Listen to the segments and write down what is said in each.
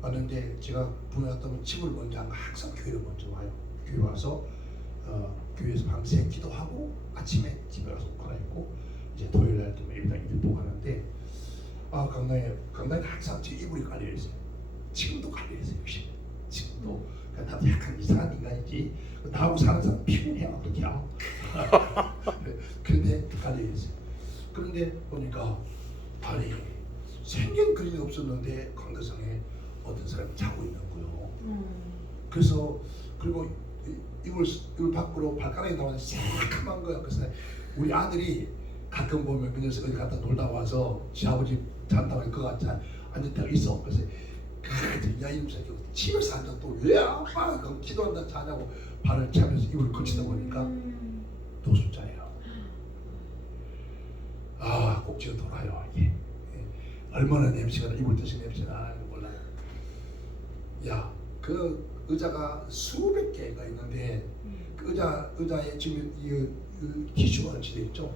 왔는데 제가 부모님 왔다면 집을 먼저 안 가. 항상 교회를 먼저 와요. 교회 와서 교회에서 밤새 기도하고 아침에 집에 가서 옷 갈아입고 이제 토요일 날 또 예배당 이들 보고 하는데 강당에 항상 제 이불이 깔려 있어요. 지금도 깔려 있어요. 역시 지금도. 그러니까 나도 약간 이상한 인간이지. 나하고 사는 사람 피곤해 어떡해야. 근데 깔려 있어요. 그런데 보니까 아니 생긴 그림이 없었는데 강대상에 어떤 사람이 자고 있는 거요. 그래서 그리고 이걸 밖으로 발가락이 나와서 새카만 거야. 그래서 우리 아들이 가끔 보면 그 녀석 어디 갔다 놀다 와서 지 아버지 잔다고 할 것 같잖아. 앉을 때가 있어. 그래서 야 이놈 새끼 집에서 앉아 또 왜 아빠 그럼 기도한다 자냐고 발을 차면서 이불을 걸치다 보니까 노숙자예요. 꼭지가 돌아요 이게. 얼마나 냄새가 이불 듯이 냄새가 나는지 몰라요. 야, 그 의자가 수백 개가 있는데 그 의자에 지금 이 티슈가 걸쳐져 있죠.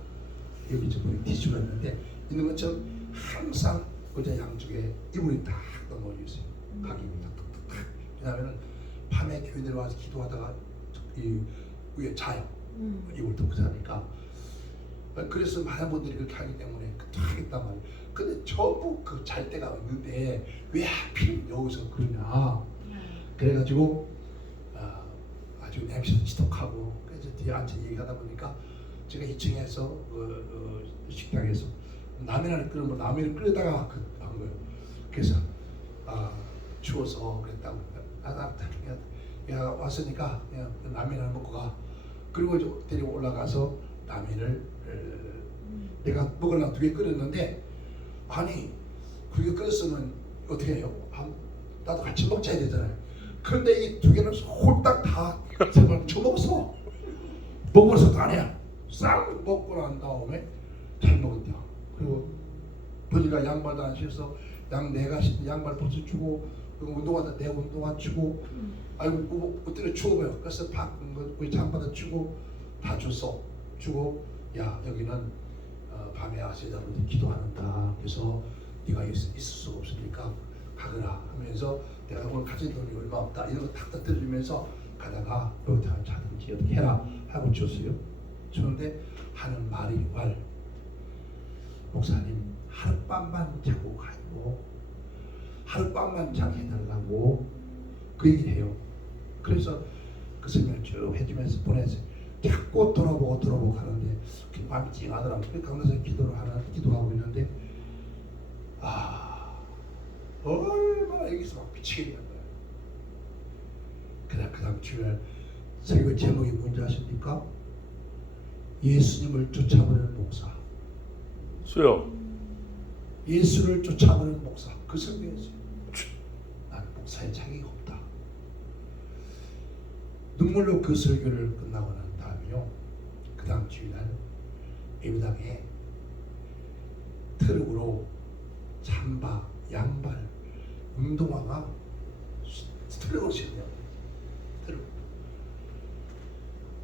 여기 지금 티슈가 있는데 있는 것처럼 항상 의자 양쪽에 이불이 딱 놓여 있어요. 각이 탁탁탁. 왜냐하면 밤에 교회 내려와서 기도하다가 이 위에 자요. 이불 덮고 자니까. 그래서 많은 분들이 그렇게 하기 때문에 하겠단 말이에요. 근데 전부 그 잘 때가 있는데 왜 하필 여기서 그러냐. 그래가지고 아주 냄새도 지독하고 그래서 뒤에 앉아 얘기하다 보니까 제가 2층에서 식당에서 라면을 끓으면 라면을 끓여다가 한 거예요. 그래서 추워서 그랬다고 야 왔으니까 그냥 라면을 먹고 가. 그리고 데리고 올라가서 라면을 내가 먹으려고 2개 끓였는데 아니 그게 끓였으면 어떻게 해요? 나도 같이 먹자 해야 되잖아요. 그런데 이 2개는 홀딱 다 정말 처먹었어. 먹어서도 안 해. 싹 먹고 난 다음에 잘 먹었다. 그리고 보니까 양말도 안 신어서 내가 신은 양말 벗어주고 운동화도 내 운동화 주고 아이고 어떻게 추워 보여. 그래서 우리 잠바도 주고 다 줬어. 주고 야 여기는 밤에 아세자분들이 기도하는다. 그래서 네가 있을 수가 없으니까 가거라 하면서 내가 오늘 가진 돈이 얼마 없다 이런 거 탁 터뜨리면서 가다가 여기다 자든지 어떻게 해라 하고 줬어요. 줬는데 하는 말이 목사님 하룻밤만 자고 가요. 하룻밤만 자게 해달라고 그 얘기를 해요. 그래서 그 설명을 쭉 해주면서 보내서 자꾸 돌아보고 하는데 마음이 찡하더라고요. 그래서 강단에서 기도하고 있는데 얼마나 여기서 막 미치겠는 거예요. 그 다음 주일 설교 제목이 뭔지 아십니까? 예수님을 쫓아버리는 목사. 수요. 예수를 쫓아버리는 목사. 그 설교였어요. 나는 목사의 자격이 없다. 눈물로 그 설교를 끝나고 난 다음에요. 그 다음 주일날 예배당에 트럭으로 잠바, 양발, 운동화가 트럭으로 실려요. 트럭.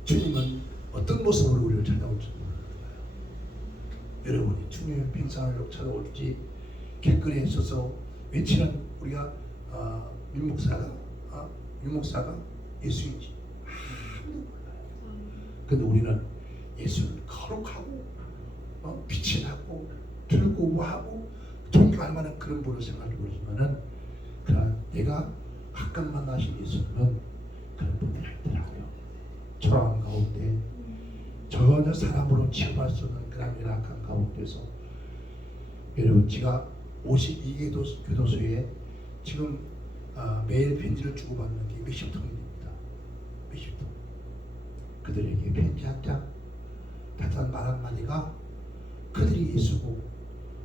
주님은 어떤 모습으로 우리를 찾아올지 모르는 거예요. 여러분이 주님의 빙산을 찾아올지 길거리에 서서 외치는 우리가 윤목사가 예수인지 아무도 몰라요. 근데 우리는 예수를 거룩하고 빛이 나고 들고하고 존경할 만한 그런 분을 생각하고 있지만은 그러나 내가 가끔 만나신 예수님은 그런 분이 아니더라고요. 초라한 가운데 전혀 사람으로 취급할 수 없는 그런 열악한 가운데서 여러분 제가 52개 교도소에 지금 매일 편지를 주고받는 게 몇십 통이 됩니다. 몇십 통. 그들에게 편지 한 장, 하여튼 말 한마디가 그들이 예수고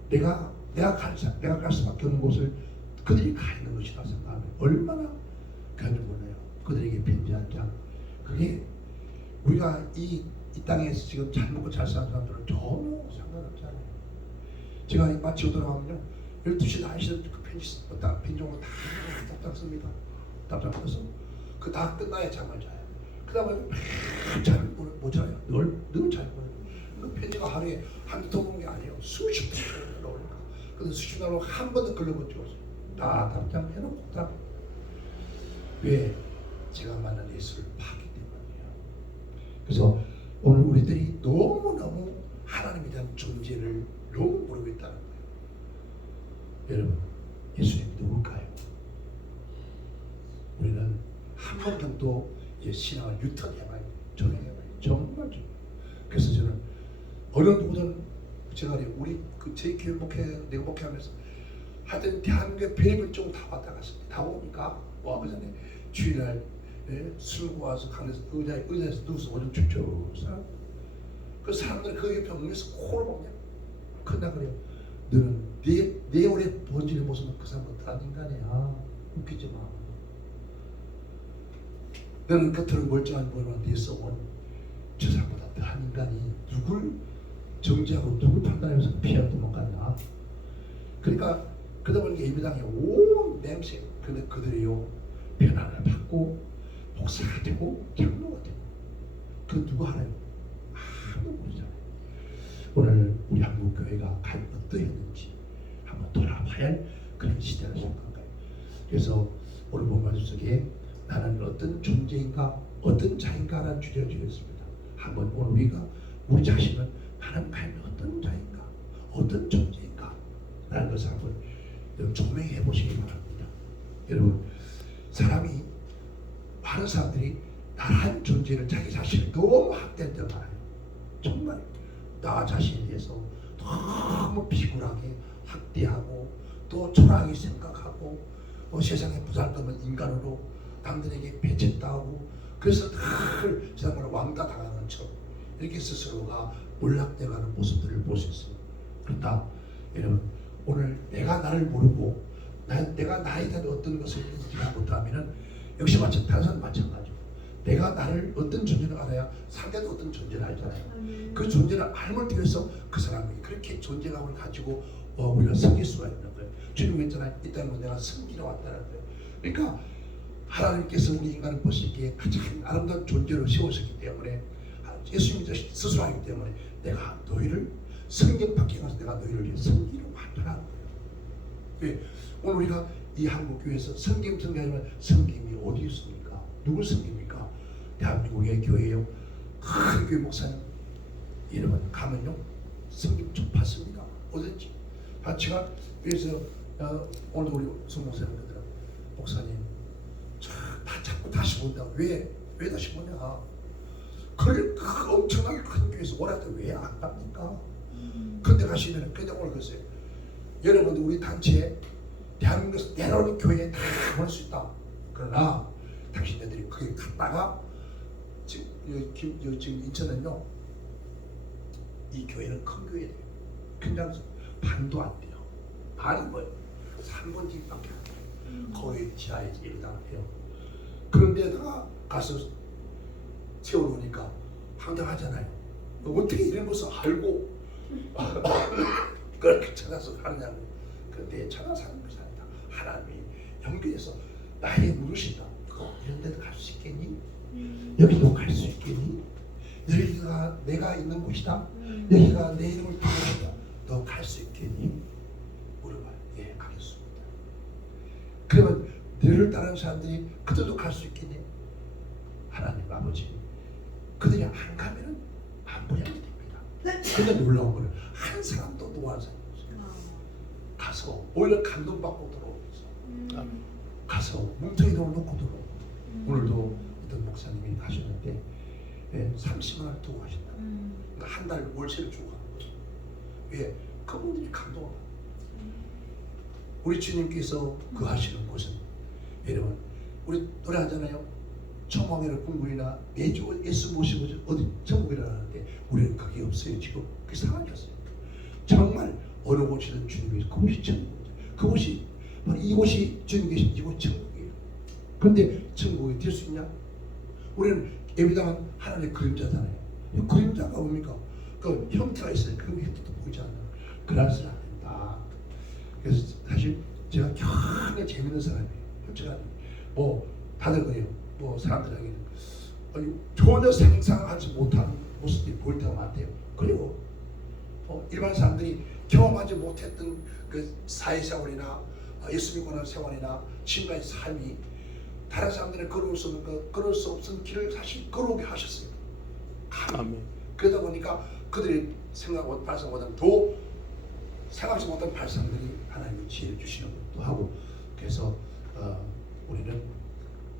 내가 갈 수밖에 없는 곳을 그들이 가 있는 것이라 생각하면 얼마나 그런지 몰라요. 그들에게 편지 한 장. 그게 우리가 이 땅에서 지금 잘 먹고 잘 사는 사람들은 전혀 상관없잖아요. 제가 마치고 돌아가면요 12시, 1시에 그 편지 오면 다 답장 씁니다. 답장 써서 그 다 끝나야 잠을 자요. 그 다음에 잘 못 자요. 늘 잘 보내요. 그 편지가 하루에 한두 통 오는 게 아니에요. 수십 통이 올라오니까. 그래서 수십 통으로 한 번도 걸러본 적 없어요. 다 답장 해놓고 다. 왜? 제가 만난 예수를 봤기 때문이에요. 그래서 오늘 우리들이 너무너무 하나님에 대한 존재를 너무 모르고 있다는 거예요. 여러분, 예수님이 누굴까요? 우리는 한 번 정도 신앙을 유턴해봐야 돼요. 전해봐야 돼요. 정말. 그래서 저는 어느 누구든 제가 우리 제 교회 내가 목회하면서 하여튼 대한민국의 별의별 쪽다 왔다 갔습니다. 다 오니까 뭐 아까 전에 주일날 술 먹고 와서 강에서 의자에서 누워서 오줌 쭉쭉 싸. 그 사람들이 그 옆에 엉겨서 코를 먹냐? 그나 그래요. 너는 내 올해 본질의 모습은 그 사람은 다른 인간이야. 웃기지 마. 너는 겉으로 멀쩡한 모습만 뒤에서 온 저 사람보다 더한 인간이 누굴 정죄하고 누굴 판단하면서 피하고 도망가냐. 그러니까 그러다 보니까 예배당에 온 맹세. 근데 그들이요 변화를 받고 목사가 되고 장로가 되고 그 누구 알아요? 아무도 모르잖아요. 오늘 우리 한국교회가 과연 어떠했는지 한번 돌아봐야 할 그런 시대를 생각한 거예요. 그래서 오늘 본 말씀 속에 나는 어떤 존재인가 어떤 자인가라는 주제를 주셨습니다. 한번 오늘 우리가 우리 자신은 나는 과연 어떤 자인가 어떤 존재인가 라는 것을 한번 조명해 보시기 바랍니다. 여러분, 사람이 많은 사람들이 나란 존재를 자기 자신을 너무 학대할 때가 많아요. 정말 나 자신에 대해서 너무 비굴하게 학대하고 또 초라하게 생각하고 세상에 무살떠는 인간으로 남들에게 배척당하고 그래서 늘 정말 왕따 당하는 척 이렇게 스스로가 몰락돼가는 모습들을 볼 수 있어요. 그렇다 여러분, 오늘 내가 나를 모르고 내가 나에 대한 어떤 것을 인지하지 못하면은 역시 다른 사람 마찬가지고 내가 나를 어떤 존재를 알아야 상대도 어떤 존재를 알잖아요. 그 존재를 알기 위해서 그 사람이 그렇게 존재감을 가지고 우리가 섬길 수가 있는 거예요. 주님 했잖아요. 이 땅에 내가 섬기러 왔다는 거예요. 그러니까 하나님께서 우리 인간을 보시기에 가장 아름다운 존재로 세우셨기 때문에 예수님이 스스로 하기 때문에 내가 너희를 성경 밖에 가서 내가 너희를 위해 섬기러 왔다는 거예요. 왜? 오늘 우리가 이 한국교회에서 섬김하지만 섬김이 어디 있습니까? 누굴 섬깁니까? 대한민국의 교회요. 큰 교회 목사님 여러분 가면요 섬김 좀 받습니다. 어딘지 제가 그래서 오늘도 우리 송 목사님 그러더라고요. 목사님 다 자꾸 다시 본다. 왜 다시 보냐? 그 엄청나게 큰 교회에서 오라도 왜 안 갑니까? 근데 가시면 그냥 오늘 그랬어요. 여러분들 우리 단체에 대한민국에서 내려오는 교회에 다 올 수 있다. 그러나 당신네들이 거기 갔다가 지금 인천은요 이 교회는 큰 교회예요. 근데 반도 안 돼요. 반이 뭐예요? 3분의 1밖에 안 돼요. 거의 지하에 예배당을 해요. 그런데다가 가서 세워놓으니까 황당하잖아요. 어떻게 이런 것을 알고 그렇게 찾아서 하느냐고. 그런데 찾아서 하는 것이 아니다. 하나님이 연결해서 나에게 물으신다. 이런 데도 갈 수 있겠니? 여기도 갈 수 있겠니? 여기가 내가 있는 곳이다. 여기가 내 이름을 부르신다. 너 갈 수 있겠니? 물어봐요. 예, 가겠습니다. 그러면 너를 따르는 사람들이 그들도 갈 수 있겠니? 하나님 아버지, 그들이 안 가면은 안 보내게 됩니다. 근데 놀라운 거는 한 사람도 노한 사람이 없어요. 가서 오히려 감동받고 들어오면서 가서 뭉텅이 돈을 놓고 들어오고 오늘도 어떤 목사님이 가셨는데 30만 원 두고 가신다. 그러니까 한 달 월세를 주고 가는 거죠. 왜? 그분들이 감동을 받아요. 우리 주님께서 그 하시는 곳은 여러분 우리 노래하잖아요. 청왕회를 궁굴이나 매주 예수 모시고 어디 천국이라 하는데 우리는 그게 없어요. 지금 그게 사라졌어요. 정말 어느 곳이든 주님이 그곳이 천국이죠. 그곳이 바로 이곳이 주님 계신 이곳이 천국이에요. 그런데 천국이 될 수 있냐? 우리는 예배당은 하나님의 그림자잖아요. 이 그림자가 뭡니까? 그 형태가 있어요. 그 형태도 보이지 않나? 그래서는 안 된다. 그래서 사실 제가 굉장히 재밌는 사람이에요. 솔직하게 뭐 다들 그래요. 뭐 사람들에게는 전혀 상상하지 못한 모습들이 보일 때가 많대요. 그리고 일반 사람들이 경험하지 못했던 그 사회생활이나 예수 믿고 나는 생활이나 지금까지 삶이 다른 사람들은 걸을 수 없는 길을 사실 걸어오게 하셨어요. 아멘. 그러다 보니까 그들이 생각하고 발상보다는 더 생각지 못한 발상들이 하나님의 지혜를 주시는 것도 하고, 그래서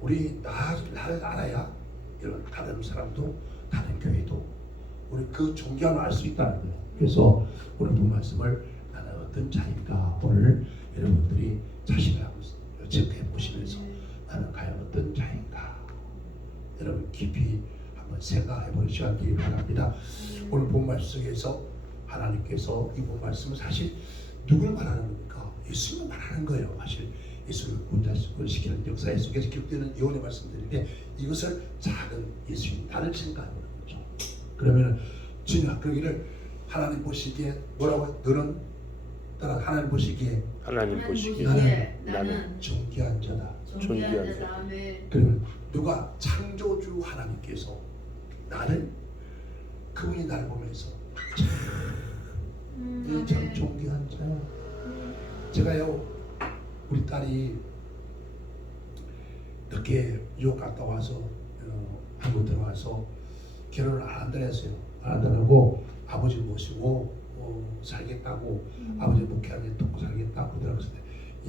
우리 나를 알아야 이런 다른 사람도 다른 교회도 우리 그 존경을 알 수 있다는 거예요. 그래서 오늘 본 말씀을 나는 어떤 자인가 오늘 여러분들이 자신을 한번 체크해 보시면서 나는 과연 어떤 자인가 여러분 깊이 한번 생각해 보는 시간 되길 바랍니다. 오늘 본 말씀 속에서 하나님께서 이 본 말씀은 사실 누굴 말하는 겁니까? 예수님을 말하는 거예요. 사실 예수를 구원시키는 역사 속에서 기록되는 예언의 말씀들인데 이것을 작은 예수님이 나를 증가하는 거죠. 그러면 주님 그러기를 하나님 보시기에 뭐라고? 너는 따라 하나님 보시기에 나는 존귀한 자다. 존귀한 자. 아멘. 그러면 누가? 창조주 하나님께서 나를, 그분이 나를 보면서 참 존귀한 자야. 제가요 우리 딸이 늦게 유학 갔다 와서 한국 들어와서 결혼을 안 한다고 했어요. 안 한다고 아버지 모시고 살겠다고 아버지 목회하게 돕고 살겠다고 그러면서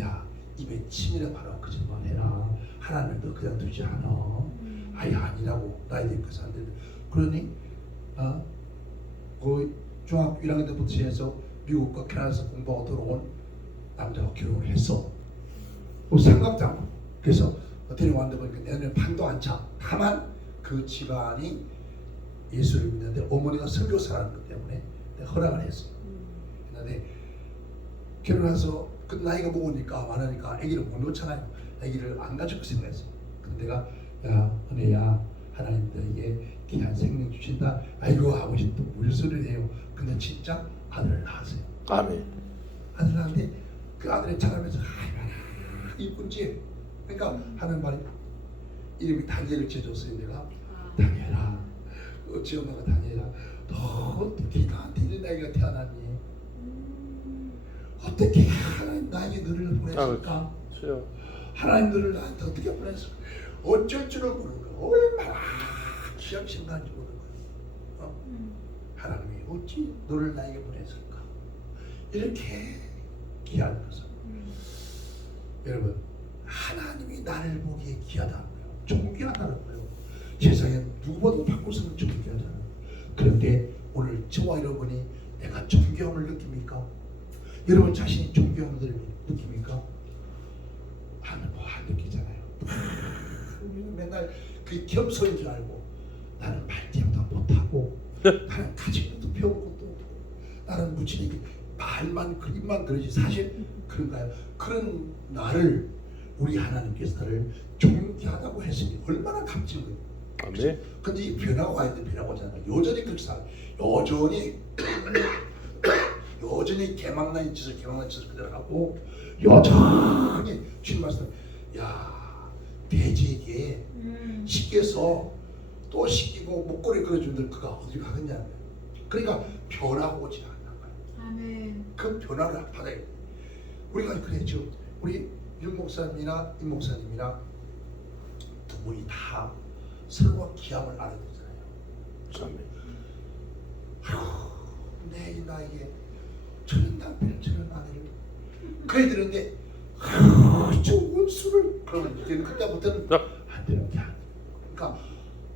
야 입에 침이라 바로 거짓말 해라. 하나님을 너 그냥 두지 않아. 아예 아니라고 나이 들고서 안 되는데 그러니 그 중학교 1학년 때부터 해서 미국과 캐나다에서 공부하고 들어온 남자가 결혼을 했어. 생각도 안 하고. 그래서 데려왔는데 보니까 내년에 반도 안 차. 다만 그 집안이 예수를 믿는데 어머니가 선교사라는 것 때문에 내가 허락을 했어. 그런데 결혼해서 그 나이가 먹으니까 많으니까 아기를 못 놓잖아요. 아기를 안 가지고 생각했어. 근데 내가 야 은혜야 하나님 너에게 귀한 생명 주신다. 아이고 아버지 또 무슨 소리를 해요. 근데 진짜 아들을 낳았어요. 아멘. 아들 낳았는데 그 아들이 자라면서 얼마나 이쁜지. 그러니까 하는 말이 이름이 다니엘을 지어줬어요. 내가 다니엘아 어찌 엄마가 다니엘아 너 어떻게 나한테 이런 아이가 태어났니? 어떻게 하나님 나에게 너를 보냈을까? 하나님 너를 나한테 어떻게 보냈을까? 어쩔 줄을 모르는 거야. 얼마나 귀한 생각인지 모르는 거야. 하나님이 어찌 너를 나에게 보냈을까? 이렇게 귀한 것을 여러분 하나님이 나를 보기에 귀하다는 거예요. 존귀하다는 거예요. 세상에 누구보다 바꿀 수 없는 존귀하다는 거예요. 그런데 오늘 저와 여러분이 내가 존귀함을 느낍니까? 여러분 자신이 존귀함을 느낍니까? 안 느끼잖아요. 맨날 그 겸손인 줄 알고 나는 발디움도 못하고 나는 가진 것도 배운 것도 없고 나는 무지하게 말만 입만 그러지 사실 그런가요? 그런 나를 우리 하나님께서 나를 존귀하다고 했으니 얼마나 값진 거예요. 아멘. 근데 이 변화가 와야 돼. 변화가 오잖아요. 여전히 그렇게 살아. 여전히 개망난 짓을 그대로 하고 여전히 주님 말씀 야 돼지에게 씻겨서 또 씻기고 목걸이 걸어주는데 그가 어디 가겠냐. 그러니까 변화가 오지 않는 거예요. 아멘. 그 변화를 받아야 돼. 우리가 그랬죠. 우리 윤 목사님이나 임 목사님이나 두 분이 다 서로가 기함을 알아야 되잖아요. 아멘. 아이고 내 나에게 저런 남편을 저런 아내를 그래 들었는데 저 원수를 그러면 이제는 그때부터는 안 되는 게 아니에요. 그러니까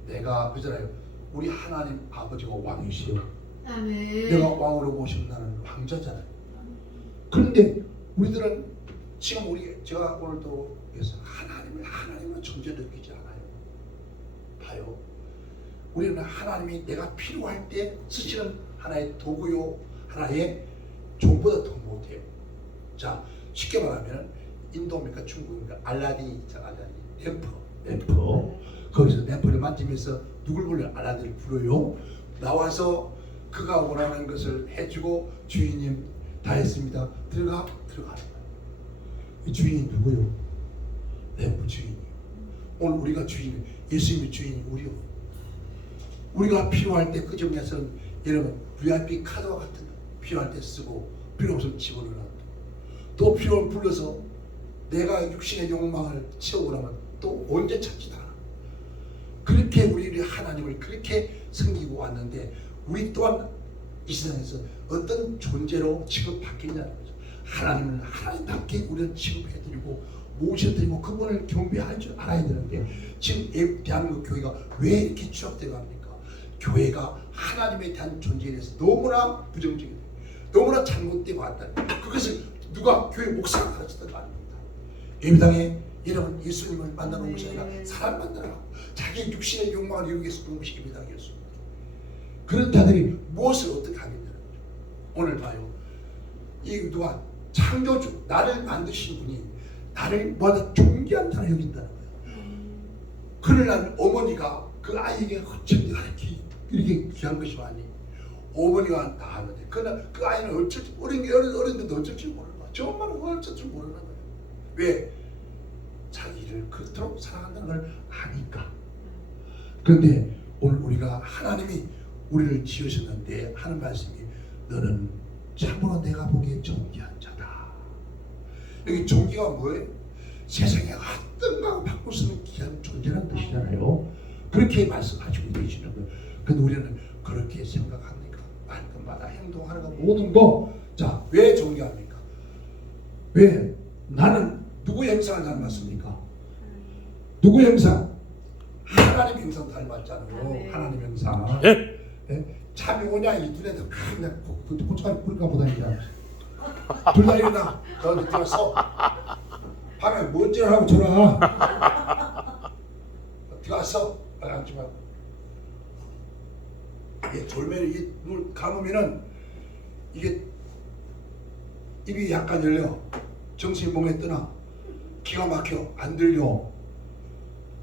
내가 그잖아요. 우리 하나님 아버지가 왕이시요. 아멘. 내가 왕으로 모시면 나는 왕자잖아요. 그런데 우리들은 지금 제가 오늘도 그래서 하나님을 존재 느끼지 않아요. 봐요. 우리는 하나님이 내가 필요할 때 쓰시는 하나의 도구요, 하나의 종보다 더 못해요. 자, 쉽게 말하면 인도입니까 중국입니까? 알라딘 있잖아, 알라딘 램프. 거기서 램프를 만지면서 누굴 불러요? 알라딘을 불러요. 나와서 그가 원하는 것을 해주고 주인님 다 했습니다. 들어가는 거예요. 이 주인이 누구요? 램프 주인이. 오늘 우리가 주인, 예수님이 주인이 우리요. 우리가 필요할 때 그 점에서는 여러분 VIP 카드와 같은 거 필요할 때 쓰고 필요 없으면 집어넣어놔. 또 필요하면 불러서 내가 육신의 욕망을 채우고 나면 또 언제 찾지도 않아. 그렇게 우리 하나님을 그렇게 섬기고 왔는데 우리 또한 이 세상에서 어떤 존재로 취급받겠냐는 거죠. 하나님은 하나님답게 우리를 취급해드리고 모셔드리고 그분을 경배할 줄 알아야 되는데 지금 대한민국 교회가 왜 이렇게 추락되고 합니까? 교회가 하나님에 대한 존재에 대해서 너무나 부정적이고 너무나 잘못되고 왔다. 그것을 누가 교회 목사가 가르쳤던 거 아닙니다. 예배당에 여러분 예수님을 만나는 것이 아니라 사람 만나라고 자기 육신의 욕망을 이루기 위해서 그런 것이 예배당이었습니다. 그런 자들이 무엇을 어떻게 하겠냐는 거죠. 오늘 봐요. 이 누가 창조주 나를 만드신 분이 나를 뭐다 존귀한 자로 여긴다는 거예요. 그러나 어머니가 그 아이에게 어쩐지 이렇게 귀한 것이 많이 어머니가 다 하는데 그러나 그 아이는 어쩔지 어린데도 어쩔지 모르는 거야. 정말 어쩔 줄 모르는 거예요. 왜? 자기를 그토록 사랑한다는 걸 아니까. 그런데 오늘 우리가 하나님이 우리를 지으셨는데 하는 말씀이 너는 참으로 내가 보기에 존귀한 자다. 여기 존귀가 뭐예요? 세상에 어떤 거 바꿀 수 있는 귀한 존재라는 뜻이잖아요. 그렇게 말씀하시고 계시는 거예요. 근데 우리는 그렇게 생각합니까? 말끝마다 행동하는 거 모든 거. 자, 왜 존귀합니까? 왜? 나는 누구의 형상을 닮았습니까? 누구의 형상? 하나님 형상 닮았잖아요. 하나님 형상. 예? 예? 잠이 오냐 이 눈에도 그냥 고춧가루 뿌릴까 보다 그냥 둘 다 일어나. 너 늦게 왔어. 밤에 뭔지를 하고 졸아. 어떻게 왔어? 앉지 말고. 이게 졸면은 이 눈을 감으면은 이게 입이 약간 열려. 정신이 몸에 뜨나. 기가 막혀. 안 들려.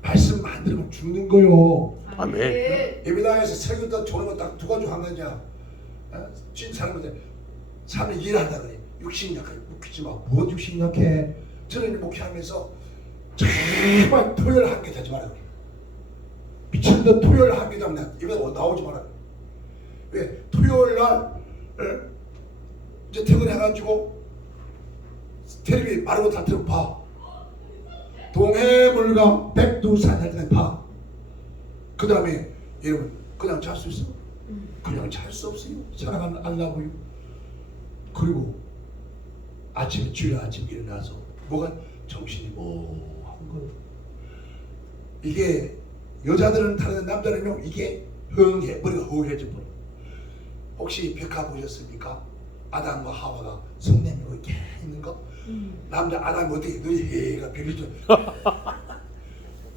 말씀 안 들으면 죽는 거요. 아멘. 예배당에서 설교 조는 건 딱 두 가지 한 가지야. 진짜 사람한테 사람이 일하다 그래. 육신이 약해. 묵히지 마. 뭐 육신이 약해? 저는 목회하면서 정말 토요일 한 개 되지 마라 그래. 미친듯 토요일 한 개도 안 나. 예배당 나오지 마라. 왜? 토요일 날 이제 퇴근해가지고 텔레비 마르고 다 틀어 봐. 동해물과 백두산 할 때 봐. 그 다음에 여러분 그냥 잘 수 있어? 그냥 잘 수 없어요. 살아가려고요. 그리고 아침에 주일 아침에 일어나서 뭐가 정신이 뭐한 거예요. 이게 여자들은 다른데 남자는요 이게 허해 머리가 허해져 버려. 혹시 백화 보셨습니까? 아담과 하와가 성냄새가 이렇게 있는 거. 남자 아담이 어떻게 너희 해가 별이죠.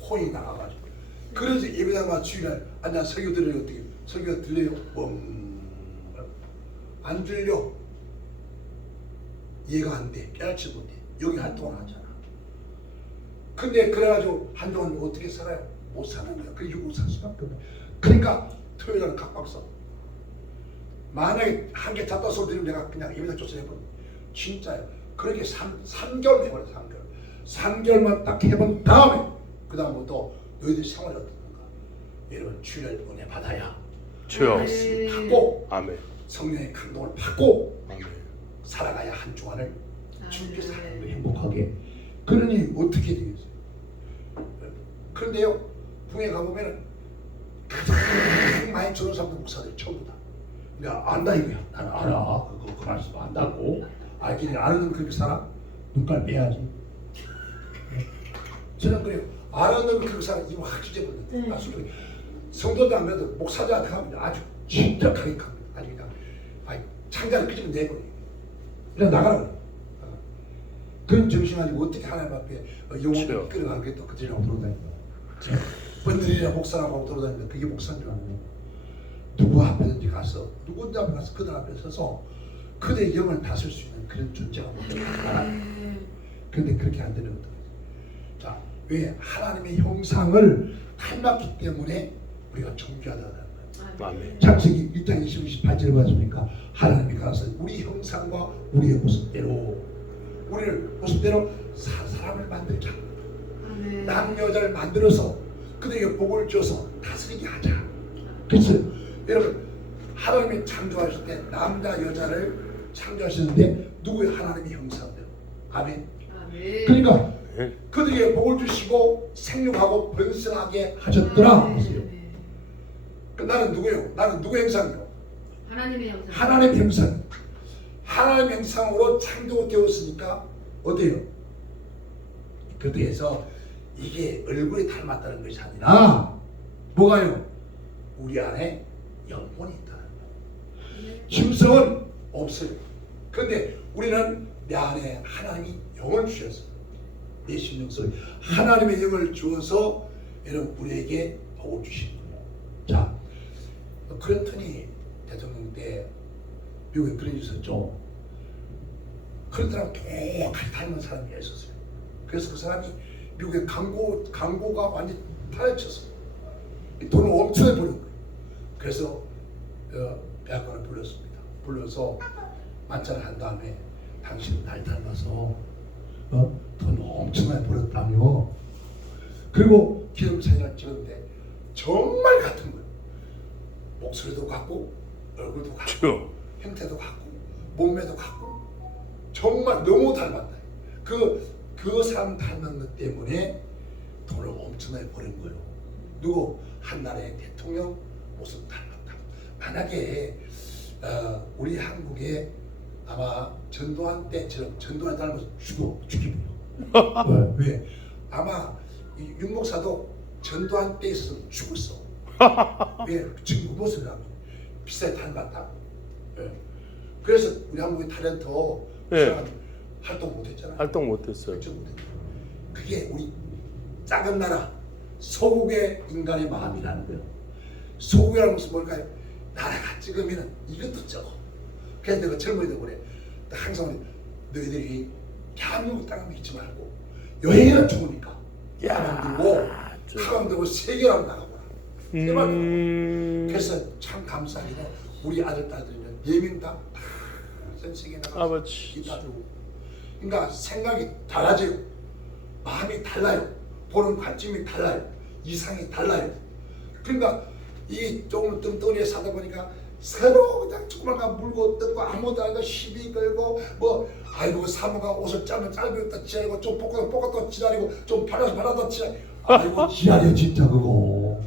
혼이 나가가지고. 그래서 예배당과 주일날 앉아 설교 들으려 어떻게 설교가 들려요? 안 들려. 이해가 안 돼. 깨닫지 못해. 여기 한동안 하잖아. 근데 그래가지고 한동안 어떻게 살아요? 못 사는 거야. 그 이거 못 살 수밖에 없네. 그러니까 토요일날은 각박 써. 만약에 한 개 잡다 소리 들으면 내가 그냥 예배당 쫓아내버려. 진짜요. 그렇게 3개월 해버려. 3개월만 딱 해본 다음에 그 다음부터 너희들 생활이 어떻는가. 여러분 주일날 은혜 받아야 주여. 받고 아멘. 성령의 감동을 받고 아멘. 살아가야 한 주간을 주께 사는 거 행복하게. 그러니 어떻게 되겠어요? 그런데요 부에 가보면은 가장 많이 주는 사람도 목사들 전부 다. 그러니까 안다 이거야. 나는 알아. 그 말씀 안다고. 알긴 아는 그렇게 살아? 눈깔 빼야지. 저는 그래요. 아는 그렇게 살아. 이거 확 찢어버린다. 성도도 안 믿어도 목사들한테 가면 아주 진작하게 갑니다. 아주 그냥 창자를 끄집어 내버려. 그냥 나가라. 그런 정신 가지고 어떻게 하나님 앞에 영혼을 이끌어가게 또 그들이라고 돌아다닌다. 번들이랑 목사라고 돌아다닌다. 그게 목사인 줄 아는. 누구 앞에든지 가서 누군지 앞에 가서 그들 앞에 서서 그들의 영을 다스릴 수 있는 그런 존재가 못되겠다. 그런데 그렇게 안 되는 거죠. 자, 왜? 하나님의 형상을 닮았기 때문에 우리가 존귀하다는 거예요. 아멘. 창세기 1장 28절을 봤습니까? 하나님이 가서 우리 형상과 우리의 모습대로 우리를 모습대로 사람을 만들자. 남여자를 만들어서 그들에게 복을 줘서 다스리게 하자. 그래서 여러분 하나님이 창조하실 때 남자 여자를 창조하시는데 누구의 하나님의 형상대로. 아멘. 아멘. 그러니까 네. 그들에게 복을 주시고 생육하고 번성하게 하셨더라. 아멘. 그 나는 누구예요? 나는 누구의 형상이요? 하나님의 형상. 하나님의 형상. 하나님의 형상으로 창조되었으니까 어때요? 그래서 이게 얼굴이 닮았다는 것이 아니라 뭐가요? 우리 안에 영혼이 있다는 거예요. 힘성은 없어요. 그런데 우리는 내 안에 하나님이 영을 주셔서 내 심령 속에 하나님의 영을 주어서 여러분 우리에게 복을 주신 거예요. 자, 클린턴이 대통령 때 미국에 그런 일이 있었죠. 클린턴하고 똑같이 닮은 사람이 있었어요. 그래서 그 사람이 미국의 광고가 완전 파헤쳤어요. 돈을 엄청나게 버는 거예요. 그래서 대학원을 불렀습니다. 불러서 만찬을 한 다음에 당신 날 닮아서 돈 엄청나게 벌었다며. 그리고 기념사진을 찍었는데 정말 같은 거예요. 목소리도 같고 얼굴도 같고 형태도 같고 몸매도 같고 정말 너무 닮았다. 그 사람 닮은 것 때문에 돈을 엄청나게 버는 거예요. 누구? 한 나라의 대통령 모습 닮았다. 만약에 우리 한국에 아마 전두환 때처럼 전두환 닮아서 죽이고요. 왜? 아마 이 윤목사도 전두환 때 있어서 죽었어. 왜? 지금 그 모습이라고 비슷하게 닮았다고. 예. 그래서 우리 한국의 탤런트 네. 활동 못했잖아요. 활동 못했어요. 그게 우리 작은 나라 소국의 인간의 마음이라는 거예요. 소국이라는 것은 뭘까요? 나라가 적으면 이것도 적어. 그래서 내가 젊은이들 그래. 항상 너희들이 대한민국 땅을 믿지 말고 여행이나 죽으니까 가방 들고 가방 들고 세계로 나가보라. 그래서 참 감사하게도 우리 아들 딸들이면 4명 다 세계 나가서 아버지. 있다고. 그러니까 생각이 달라져요. 마음이 달라요. 보는 관점이 달라요. 이상이 달라요. 그러니까 이 조금 뜸떠니에 사다 보니까 서로 그냥 조그만 물고 뜯고 아무도 아니고 시비 걸고 뭐 아이고 사모가 옷을 짜면 짧았다 지랄이고 좀 볶아도 지랄이고 좀 발라도 지랄. 아이고 지랄이야 진짜 그거.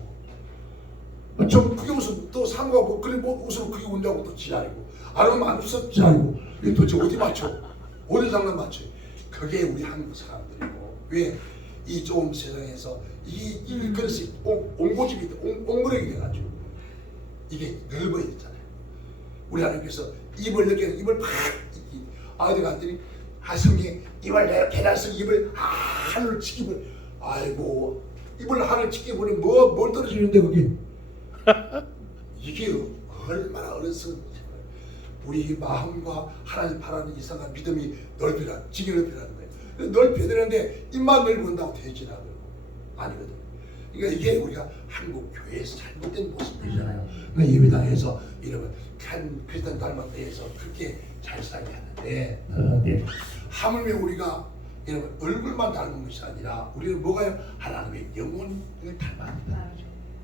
좀 그게 무슨 또 사모가 뭐 그래 뭐 웃으면 그게 운다고 또 지랄이고 안 오면 안 웃어 지랄이고 이게 도대체 어디 맞춰? 어디 장난 맞춰? 그게 우리 한국 사람들이고 왜? 이 좁은 세상에서 이 그릇이 옹고집이 옹그레기 돼가지고 이게 넓어야 되잖아요. 우리 하나님께서 입을 이렇게 입을 팍 아이들 갔더니 성경에 입을 내가 계단서 입을 하늘을 치기를 아이고 입을 하늘 치기 보니 뭘 떨어지는데 그게 이게 얼마나 어리석은 우리 마음과 하나님 바라는 이상한 믿음이 넓이라 지게 넓이라는 거예요. 넓혀야 되는데 입만 넓은다고 되지라고요. 아니거든요. 그러니까 이게 우리가 한국 교회에서 잘못된 모습이잖아요. 그러니까 예배당에서 이러면 한 크리스찬 닮았다 해서 그렇게 잘 살게 하는데 네. 하물며 우리가 여러분 얼굴만 닮은 것이 아니라 우리는 뭐가요? 하나님의 영혼을 닮았다.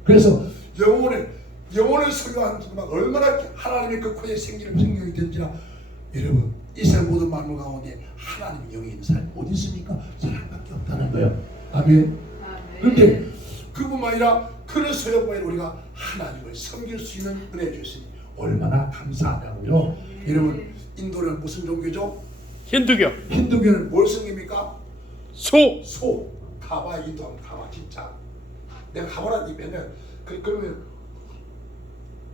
그래서 영혼을 설교하는 순간 얼마나 하나님의 그 코에 생기는 생명이 된지라 여러분 이 세상 모든 만물 가운데 하나님의 영이 있는 사람이 어디 있습니까? 사람밖에 없다는 거예요. 아멘. 그런데 그뿐만 아니라 그런 소용보에 우리가 하나님을 섬길 수 있는 은혜 주시니 얼마나 감사하냐고요. 여러분 인도는 무슨 종교죠? 힌두교. 힌두교는 뭘 섬깁니까? 소. 가봐 인도하면 가봐 진짜. 내가 가보라니 맨날 그러면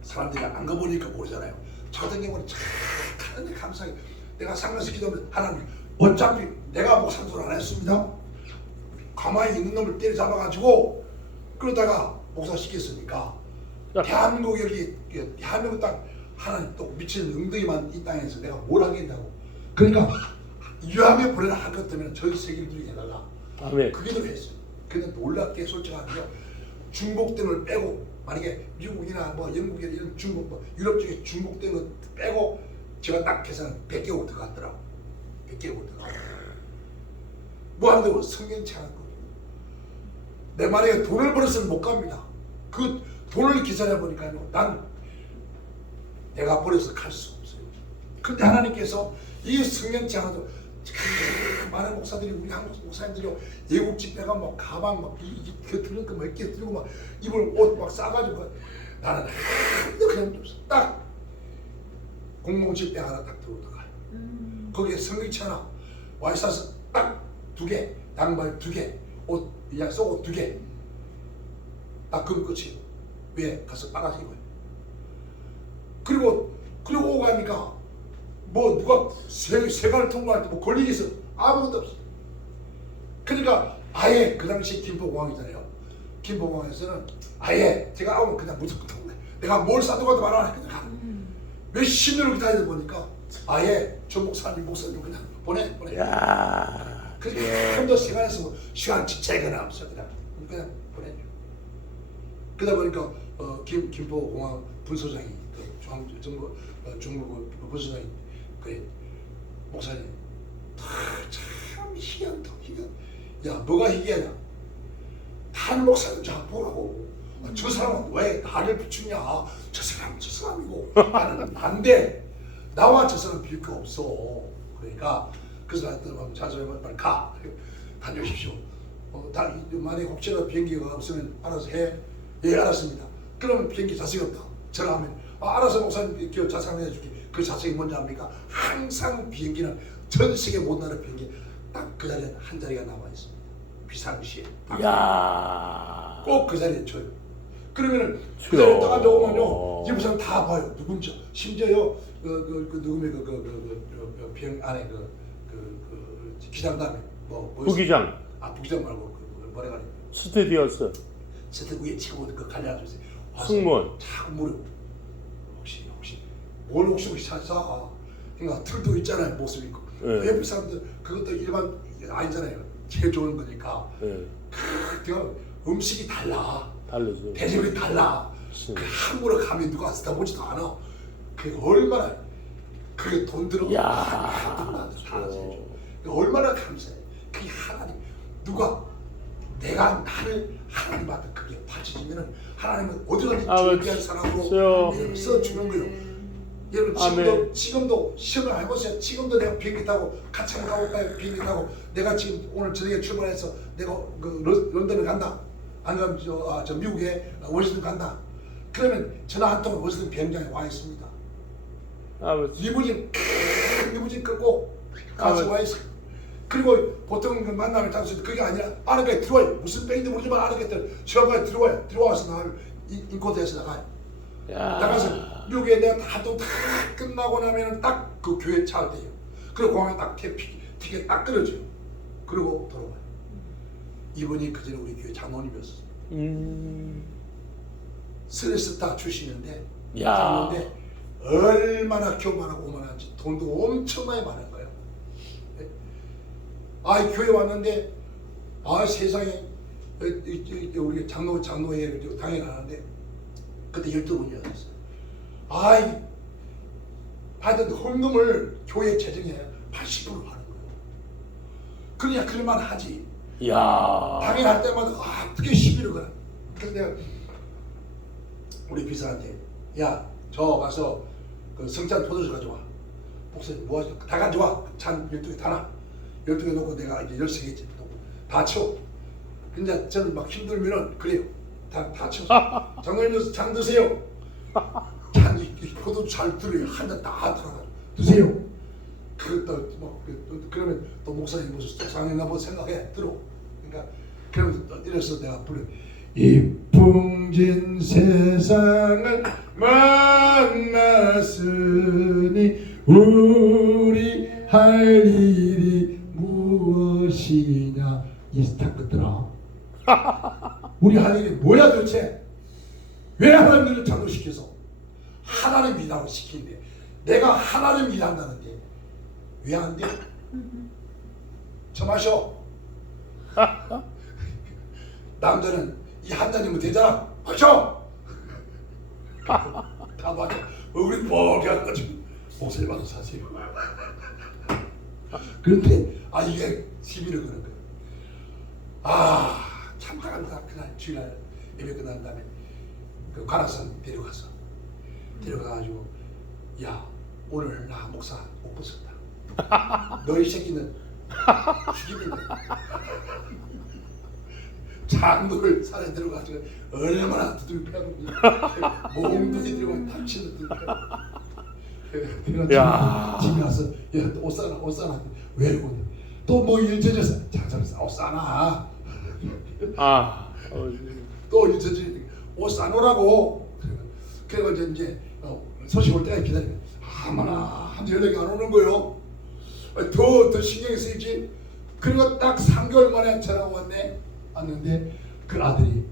사람들이 안 가보니까 모르잖아요. 저 같은 경우는 참 하는데 감사해. 내가 상관에서 기도하면 하나님 어차피 내가 목사도 안 했습니다. 가만히 있는 놈을 때려잡아가지고 그러다가 목사 시켰으니까 대한민국 여기 대한민국 땅 하나님 또 미치는 응덩이만 이 땅에서 내가 뭘 하겠다고. 그러니까 유함에 보내라 할 것 때문에 전 세계를 누리게 해달라. 아멘. 그게 더 했어요. 근데 놀랍게 솔직하게요. 중복 등을 빼고 만약에 미국이나 뭐 영국이나 이런 중국 뭐 유럽 쪽에 중복 등을 빼고 제가 딱 계산 100개국 들어갔더라고. 100개국 들어가. 뭐 한다고 성경치 않은 거. 내 말에 돈을 벌어서는 못 갑니다. 그 돈을 계산해 보니까요. 난 내가 벌어서 갈 수 없어요. 근데 하나님께서 이 성경치 않아도 참 많은 목사들이 우리 한국 목사님들이 외국 집회가 막 가방 막그 들은 거 몇 개 들고 막 입을 옷 막 싸가지고 나는 그냥 딱 공공 집회 하나 딱 들어오다가 거기에 성경치 하나 와이셔츠 딱 2개, 양말 2개, 옷 그냥 속옷 2개 딱 그럼 끝이에요. 왜? 가서 빨아들이고요. 그리고 오고 가니까 뭐 누가 세간을 통과할 때 뭐 걸리겠어? 아무것도 없어. 그러니까 아예 그 당시 김포공항이잖아요. 김포공항에서는 아예 제가 오면 그냥 무조건 통과해. 내가 뭘 싸도 가도 말아라. 그냥 가. 몇십 년을 기다리다 보니까 아예 저 목사님 그냥 보내. 야. 그러니까 좀더 시간에서 뭐 시간 지체거나 없어 그냥 보내줘. 그러다 보니까 김포공항 분소장이 중부 분소장이 그 목사님 참 희한하다. 야 뭐가 희귀하냐? 다른 목사님 잘 보라고. 저 사람은 왜 나를 비추냐? 저 사람이고 나는 안 돼. 나와 저 사람 비울 거 없어. 그러니까 그 사람한테 자주 빨리 다녀오십시오. 만약에 혹시나 비행기가 없으면 알아서 해. 예 알았습니다. 그러면 비행기 자석이 없다. 전화하면 알아서 목사님 자석을 해줄게. 그 자석이 뭔지 압니까? 항상 비행기는 전 세계 못 나라 비행기 딱 그 자리에 한 자리가 남아 있습니다. 비상시에. 야. 꼭 그 자리에 줘요. 그러면은 그 자리에 딱 앉아오면요, 이 사람 다 봐요. 누군지. 심지어요, 누구면 비행 안에 기장단에 부기장. 부기장 말고 뭐래가 스튜디오스. 세트 위에 치고 갈려주세요. 승무원. 자꾸 물어. 혹시 찾아. 그러니까 틀도 있잖아요, 모습 있고. 네. 옆에 사람들 그것도 일반 아니잖아요. 제일 좋은 거니까. 네. 음식이 달라. 다르죠. 대접이 달라. 그 함부로 가면 누가 쓰다 보지도 않아. 그게 얼마나 그게 돈 들어가. 야. 얼마나 감사해. 그게 하나님. 누가 내가 나를 하나님한테 그게 바쳐주면은 하나님은 어디든지 준비한 사람으로 써주는 거예요. 여러분 지금도 시험을 해보세요. 지금도 내가 비행기 타고 같이 한번 가볼까요? 비행기 타고 내가 지금 오늘 저녁에 출발해서 내가 런던을 간다. 안 가면 저 미국에 워싱턴 간다. 그러면 전화 한 통은 워싱턴 비행장에 와 있습니다. 리무진 끌고 같이 와 있어. 그리고 보통 만남을 장소에 그게 아니라 안에 들어와요. 무슨 뺑인지 모르지만 안에 시험까지 들어와요. 들어와서 나를 인코드해서 나가요. 나가서 미국에 내가 다 끝나고 나면은 딱 그 교회 차를 대요. 그리고 공항에 딱 티켓 딱 끊어줘요. 그리고 돌아와요. 이분이 그전에 우리 교회 장로님이었어요. 스레스타 출신인데 장로인데 얼마나 교만하고 오만한지 돈도 엄청 많이 많은 거예요. 교회 왔는데 세상에 우리 장로회 당연하는데 그때 12분이었어요. 받은 헌금을 교회 재정에 80% 하는 거예요. 그러냐 그럴만 하지. 당연할 때마다 어떻게 11을 그래. 그래서 내가 우리 비서한테 저 가서 그 성찬 포도주 가져와. 목사님 뭐하죠? 다 가져와. 잔 12개 다 놔. 12개 놓고 내가 이제 13개째 다 채워. 근데 저는 막 힘들면은 그래요. 다 채워. 장로님 잔 드세요. 잔 포도주 잘 들어요. 한 잔 다 들어가. 드세요. 그러면 또 목사님 무슨 속상했나 뭐 생각해 들어. 그러니까 그러면 또 이래서 내가 부르. 이 풍진 세상을 만났으니 우리 할 일이 무엇이냐. 이스타 끝더라. 우리 할 일이 뭐야 도대체? 왜 하나님을 장로시켜서 하나님 일하고 시키는데 내가 하나님 일한다는데 왜 안 돼? 저 마셔. 남자는 이 한 잔이면 되잖아. 마셔. 다 마셔. 얼굴이 뻑이 안가지고 목소리 봐서 사세요. 그런데 이게 시비를 거는 거예요. 참다간다. 그날 주일날 예배 끝난 다음에 그 관악산 데려가가지고 오늘 나 목사 옷 벗었다. 너희 새끼는 죽이면 돼. 장도를 산에 들어가서 얼마나 두들펴고 몽둥이 들고 당신을 두들펴. 야. 집에 와서 옷 사나 옷 사나 왜 그러냐. 또뭐 일제에서 장사를 옷 사나. 또 일제에서 옷 사놓으라고. 그래가지고 이제 소식 올 때까지 기다리면 아마나 한 연락이 안 오는 거요. 더 신경이 쓰이지. 그리고 딱 3개월 만에 전화가 왔는데 그 아들이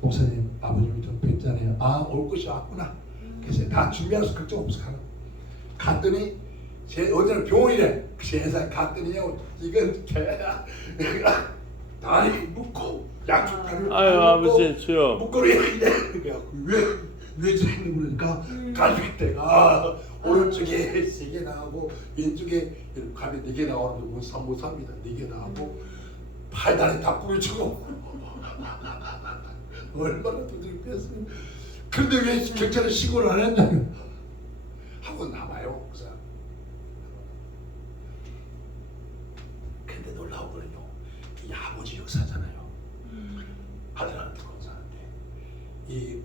목사님 아버님이 좀 뵀잖아요. 올 것이 왔구나. 그래서 다 준비해서 걱정 없어 하는. 갔더니 어제는 병원이래. 세상에 갔더니요 이건 다리 묶고 양쪽 다리를 아유 아버지 주여. 묶고 이래. 왜 저러는 그러니까 갈비뼈가 오른쪽에 3개 나가고 왼쪽에 갈비 4개 나오는데 못 삽니다. 4개 나가고 팔다리 다 부러지고 얼마나 두들겼어요. 그런데 왜 경찰에 신고를 안 했냐면 하고 남아요 그 사람. 근데 놀라운 거는요 이 아버지 역사잖아요. 아들한테 건사한테 이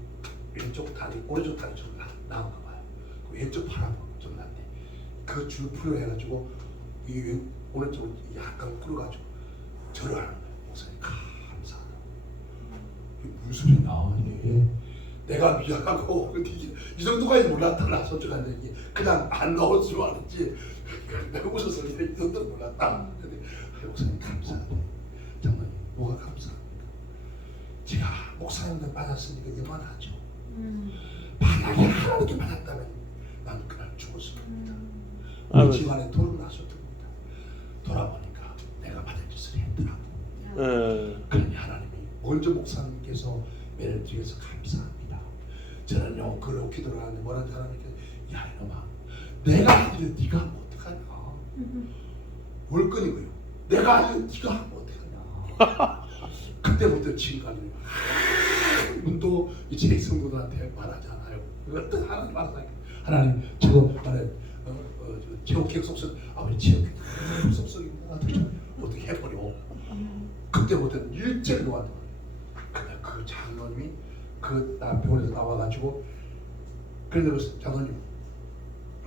왼쪽 다리 오른쪽 다리 좀 나은가 봐요. 왼쪽 팔 좀 났네. 그 줄 풀어 해가지고 이 오른쪽을 약간 풀어가지고 절을 하는 거예요. 목사님 감사하다. 이게 무슨 소리냐 이게. 내가 미안하고 이 정도까지 몰랐다. 나 솔직한 얘기. 그냥 안 넣을 줄 알았지. 내가 웃어서 이 정도 몰랐다. 근데 목사님 감사하다. 정말 뭐가 감사합니까? 제가 목사님들 받았으니까 이만하죠. 만약에 하나님께 받았다면 난 그날 죽었을 겁니다. 우리 집안에 돌을 놨을 겁니다. 돌아보니까 내가 받은 짓을 했더라고. 그러니 하나님이 먼저 목사님께서 매를 뒤에서 감사합니다. 저는요 그렇게 기도를 하는데 뭐라는 하나님께서 야 이놈아 내가 하기를 네가 하면 어떡하냐. 월권이고요. 내가 하기를 네가 하면 어떡하냐. 그때부터 지금까지 또 제 성도들한테 말하잖아요. 어떤 하나님 말하잖아요. 하나님 저거 말해 제옥행 속성 아버지 제옥행 속성입니다. 어떻게 해버려. 그때부터는 일제를 놓았다. 근데 그 장로님이 그 병원에서 나와가지고 그런데 그 장로님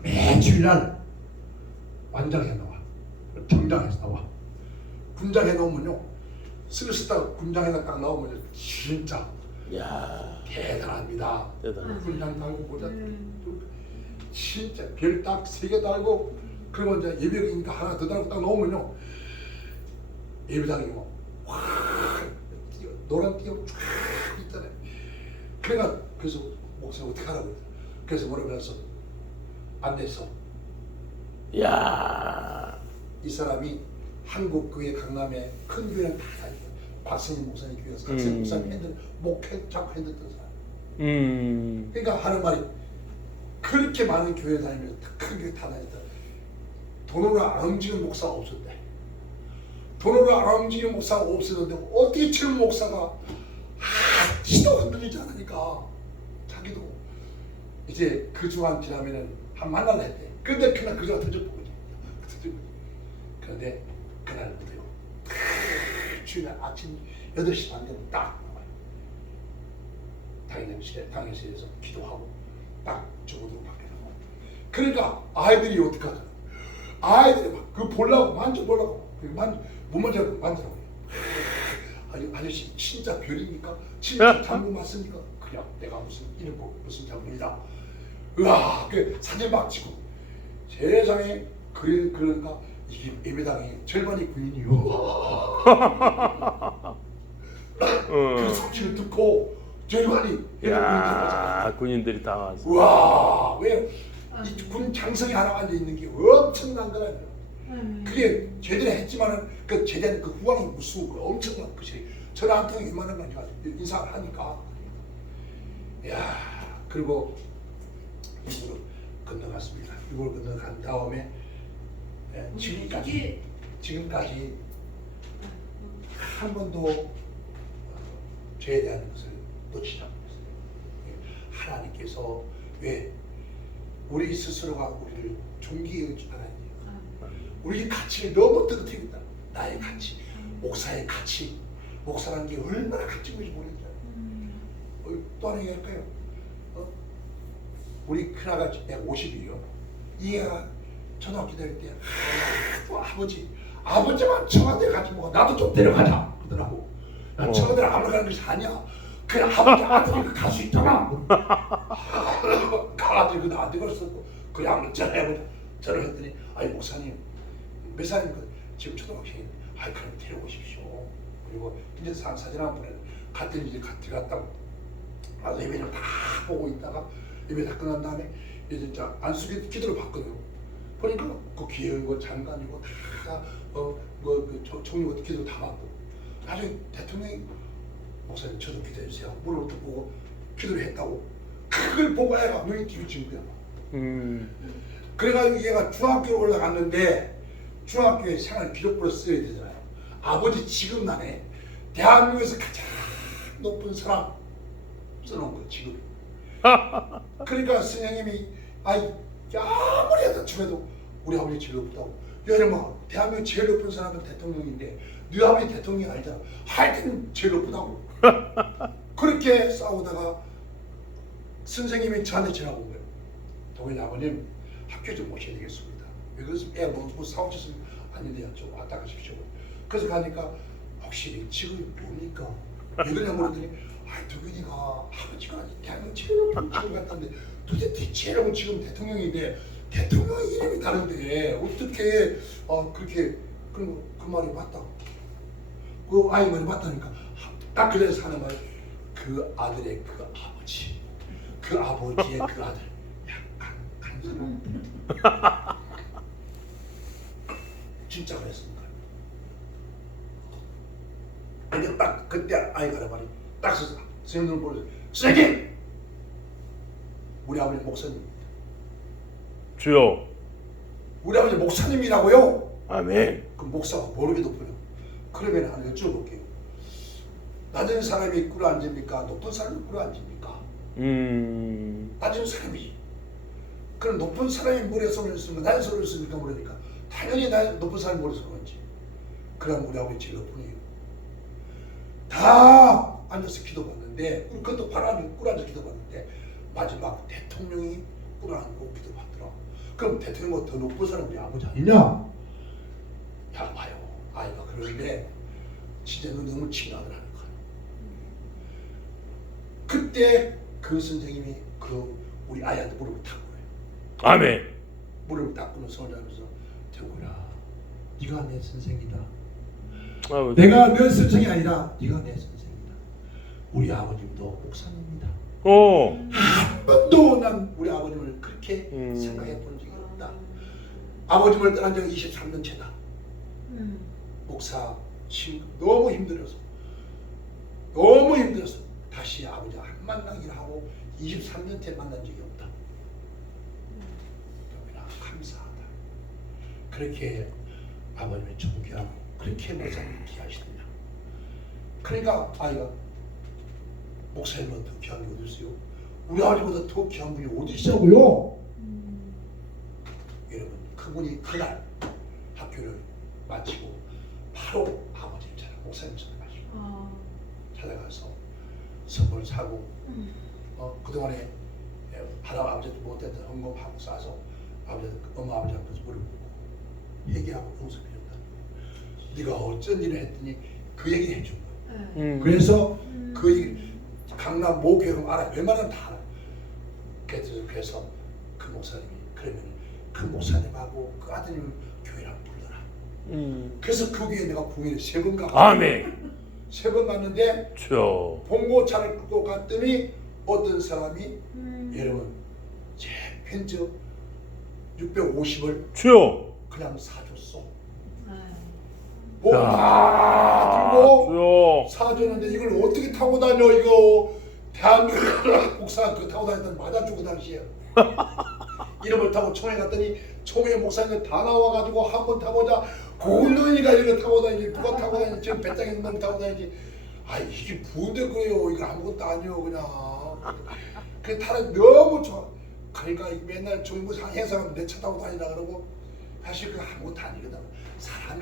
매 주일날 완장해 나와. 정장해서 나와. 군장해 놓으면요 쓰쓰다가 군장에다 딱 나오면 진짜 야 대단합니다. 대단해. 군장 달고 모자 진짜 별 딱 3개 달고 그리고 이제 예배니까 하나 더 달고 딱 나오면요 예배당이 뭐확 노란 띠가 쫙 있잖아요. 그러니까 그래서 목사님 어떻게 하라고 그래서 뭐라고 해서 안 됐어. 야 이 사람이 한국 교회 강남에 큰 교회는 다 다니고 박승희 목사님 교회에서 박승희 목사님 핸들 목회 잡고 핸들던 사람. 그러니까 하는 말이 그렇게 많은 교회 다니면서 큰 교회 다 다녔다. 돈으로 안 움직이는 목사가 없었대. 돈으로 안 움직이는 목사가 없었는데 어떻게 젊은 목사가 지도 흔들리지 않으니까 자기도 이제 그 주간 지나면은 한 만날을 했대. 근데 그날 그 주간 터져본 거지. 그런데 그날부터요 주일날 아침 8시 반 되면 딱 나와요. 당일실에서 기도하고 딱 저거로 바뀌고. 그러니까 아이들이 어떡하죠? 아이들이 막 그 보려고 만져보려고 못 만져라고 해요. 아저씨 진짜 별입니까? 진짜 장군 맞습니까? 그냥 내가 무슨 이름 보고 무슨 장군이다. 으아 그 사진 막 찍고 세상에 그러니까 이게 예배당이 절반이 군인이요. 그 소식을 듣고 절반이 야 군인들이 다 와서. 와 왜 이 군 장성이 하나 앉아 있는 게 엄청난 거라요. 그게 제대로 했지만은 그 제대로 그 후광이 무서워 엄청난 것이 전화 한 통이 이만한 거 아니야. 인사를 하니까. 야 그리고 이불을 건너갔습니다. 이불을 건너간 다음에 지금까지 한 번도 죄에 대한 것을 놓치지 않고 있어요. 하나님께서 왜 우리 스스로가 우리를 존귀해 줄 알아야 돼요. 우리 가치를 너무 떨어뜨립니다. 나의 가치, 목사의 가치, 목사라는 게 얼마나 가치 있는지 모르겠어요. 또 하나 얘기할까요? 우리 큰아가 150이에요. 얘가 초등학교 다닐 때 아버지만 청와대 같이 먹어. 나도 좀 데려가자 그러더라고. 나 청와대를 아무나 가는 것이 아니야. 그 아버지 아들이 갈 수 있잖아. 가가지고 나한테 그랬었고 그 양을 전화해보자. 전화를 했더니 아니 목사님 몇 살입니까? 지금 초등학생인데 아이 그럼 데려오십시오. 그리고 이제 사진 한번 보내. 갔더니 이제 들어갔다고 와서 예배를 다 보고 있다가 예배 다 끝난 다음에 이제 진짜 안수기 기도를 받거든요. 보니까 그 기회고 장관이고 다그 총리고 기도 다 받고 나중에 대통령이 목사님 저도 기도해 주세요. 물을 보고 기도를 했다고. 그걸 보고 애가 눈이 뒤집힌 거야. 그래가지고 얘가 중학교로 올라갔는데 중학교에 생활 기록부를 써야 되잖아요. 아버지 지금 나네 대한민국에서 가장 높은 사람 써놓은 거예요 지금. 그러니까 선생님이 아무리 해도 집에도 우리 아버지 제일 높다고. 여러분 대한민국 제일 높은 사람은 대통령인데 네 아버지 대통령이 아니잖아. 하여튼 제일 높다고. 그렇게 싸우다가 선생님이 저한테 전화 온 거예요. 동현이 아버님 학교 좀 모셔야 되겠습니다. 왜 그러세요? 뭐 사고 쳤으면 아닌데요. 좀 왔다 가십시오. 그래서 가니까 혹시 직업이 뭡니까? 왜 그러냐 물었더니 동현이가 아버지가 아니 대한민국 제일 높은 직업 같다는데 도대체 제일 높은 지금 대통령인데 대통령 이름이 다른데 어떻게 그렇게 그 말이 맞다. 그 아이 말이 맞다니까. 딱 그래서 하는 말 그 아들의 그 아버지 그 아버지의 그 아들 약간 간사람 진짜 그랬습니다. 근데 딱 그때 아이가 하는 말이 딱 서서 선생님들 보면서 선생님 우리 아버지 목사님 주여. 우리 아버지 목사님이라고요. 아멘. 그 목사가 모르게 높아요. 그러면 하나 여쭤볼게요. 낮은 사람이 꿇어앉습니까? 높은 사람이 꿇어앉습니까? 낮은 사람이. 그럼 높은 사람이 머리에 손을 쓰면 낮은 손을 쓰니까 모르니까 당연히 높은 사람이 머리에 손을 얹지. 그럼 우리 아버지 제일 높으네요. 다 앉아서 기도받는데 그것도 바로 꿇어앉아 기도받는데 마지막 대통령이 꿇어앉고 기도받더라. 그럼 대통령보다 더 높은 사람이 우리 아버지 아니냐? 야 봐요. 아이가 그러는데 진짜 너무 친하더라는 거예요. 그때 그 선생님이 그 우리 아이한테 무릎을 탁 거예요. 아멘. 무릎을 탁 꿇는 손을 잡으면서 대구야 네가 내 선생이다. 내가 내 선생이 아니라 네가 내 선생이다. 우리 아버님도 목사님입니다. 한 번도 난 우리 아버님을 그렇게 생각해 본 적이 없다. 아버님을 떠난 지가 23년 차다. 목사 너무 힘들어서 다시 아버지와 한 만나기를 하고 23년째 만난 적이 없다. 너무나 감사하다. 그렇게 아버님을 존경하고 그렇게 목사님을 귀하시느냐. 그러니까 아이가 목사님보다 더 귀한 게 어디 있어요? 우리 아버지보다 더 귀한 분이 어디 있냐고요? 여러분 그분이 그날 학교를 마치고 바로 아버지처럼 목사님처럼 가시고 찾아가서 선물 사고 그동안에 할아버지한테 못했던 헌금하고 싸서 엄마 아버지 앞에서 무릎 꿇고 얘기하고 용서드렸다. 네가 어쩐 일을 했더니 그 얘기를 해준 거야. 그래서 그 얘기 강남 모 교회를 알아요. 웬만하면 다 알아요. 그래서 그 목사님이 그러면 그 목사님하고 그 아드님 교회랑 불러라. 그래서 그 교회에 내가 공연을 3번 가고 아멘. 3번 갔는데 주여. 봉고차를 끌고 갔더니 어떤 사람이 여러분 제 편지 650을 주여. 그냥 사줬어. 야, 다 들고 주여. 사줬는데 이걸 어떻게 타고 다녀 이거. 대한민국 목사가 그거 타고 다녔더니 맞아주고 당시에 이름을 타고 총회 갔더니 총회 목사님들 다 나와가지고 한 번 타보자 고은놈이가 이거 타고 다니지 누가 타고 다니지 지금 배짱에 있는 놈이 타고 다니지. 아 이게 부은데 그래요. 이거 아무것도 아니요 그냥. 그 타는 너무 좋아. 그러니까 맨날 정부 행사하면 내 차 타고 다니라 그러고 사실 그 아무것도 아니거든. 사람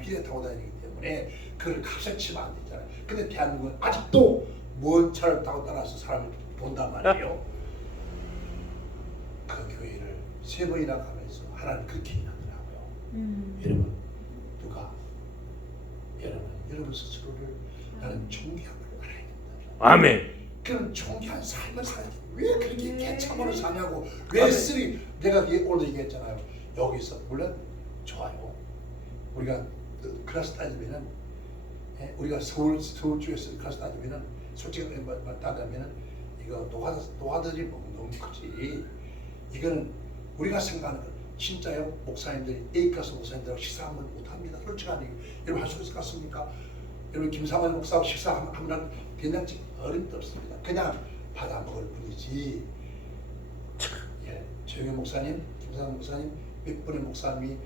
비례 타고 다니기 때문에 그걸 값을 치면 안 되잖아요. 근데 대한민국은 아직도 먼 차를 타고 따라서 사람을 본단 말이에요. 그 교회를 3번이나 가면서 하나님 그렇게 일하더라고요. 여러분 누가 여러분 스스로를 나는 존귀함을 알아야 된다. 아멘. 그런 존귀한 삶을 살아야 돼. 왜 그렇게 개참으로 사냐고. 왜 쓰리 내가 오늘 얘기했잖아요. 여기서 물론 좋아요. 우리가 클래스 따지면은 우리가 서울 쪽에서 클래스 따지면은 솔직히 따지면은 이거 노가들이 너무 크지. 이거는 우리가 생각하는 거 진짜요. 목사님들 A클래스 목사님들하고 식사 한번 못합니다. 솔직하게 여러분 할 수 있을 것 같습니까? 여러분 김상환 목사하고 식사하면 된장찌개 어림도 없습니다. 그냥 받아 먹을 뿐이지. 예, 조영현 목사님, 김상환 목사님, 몇 분의 목사님이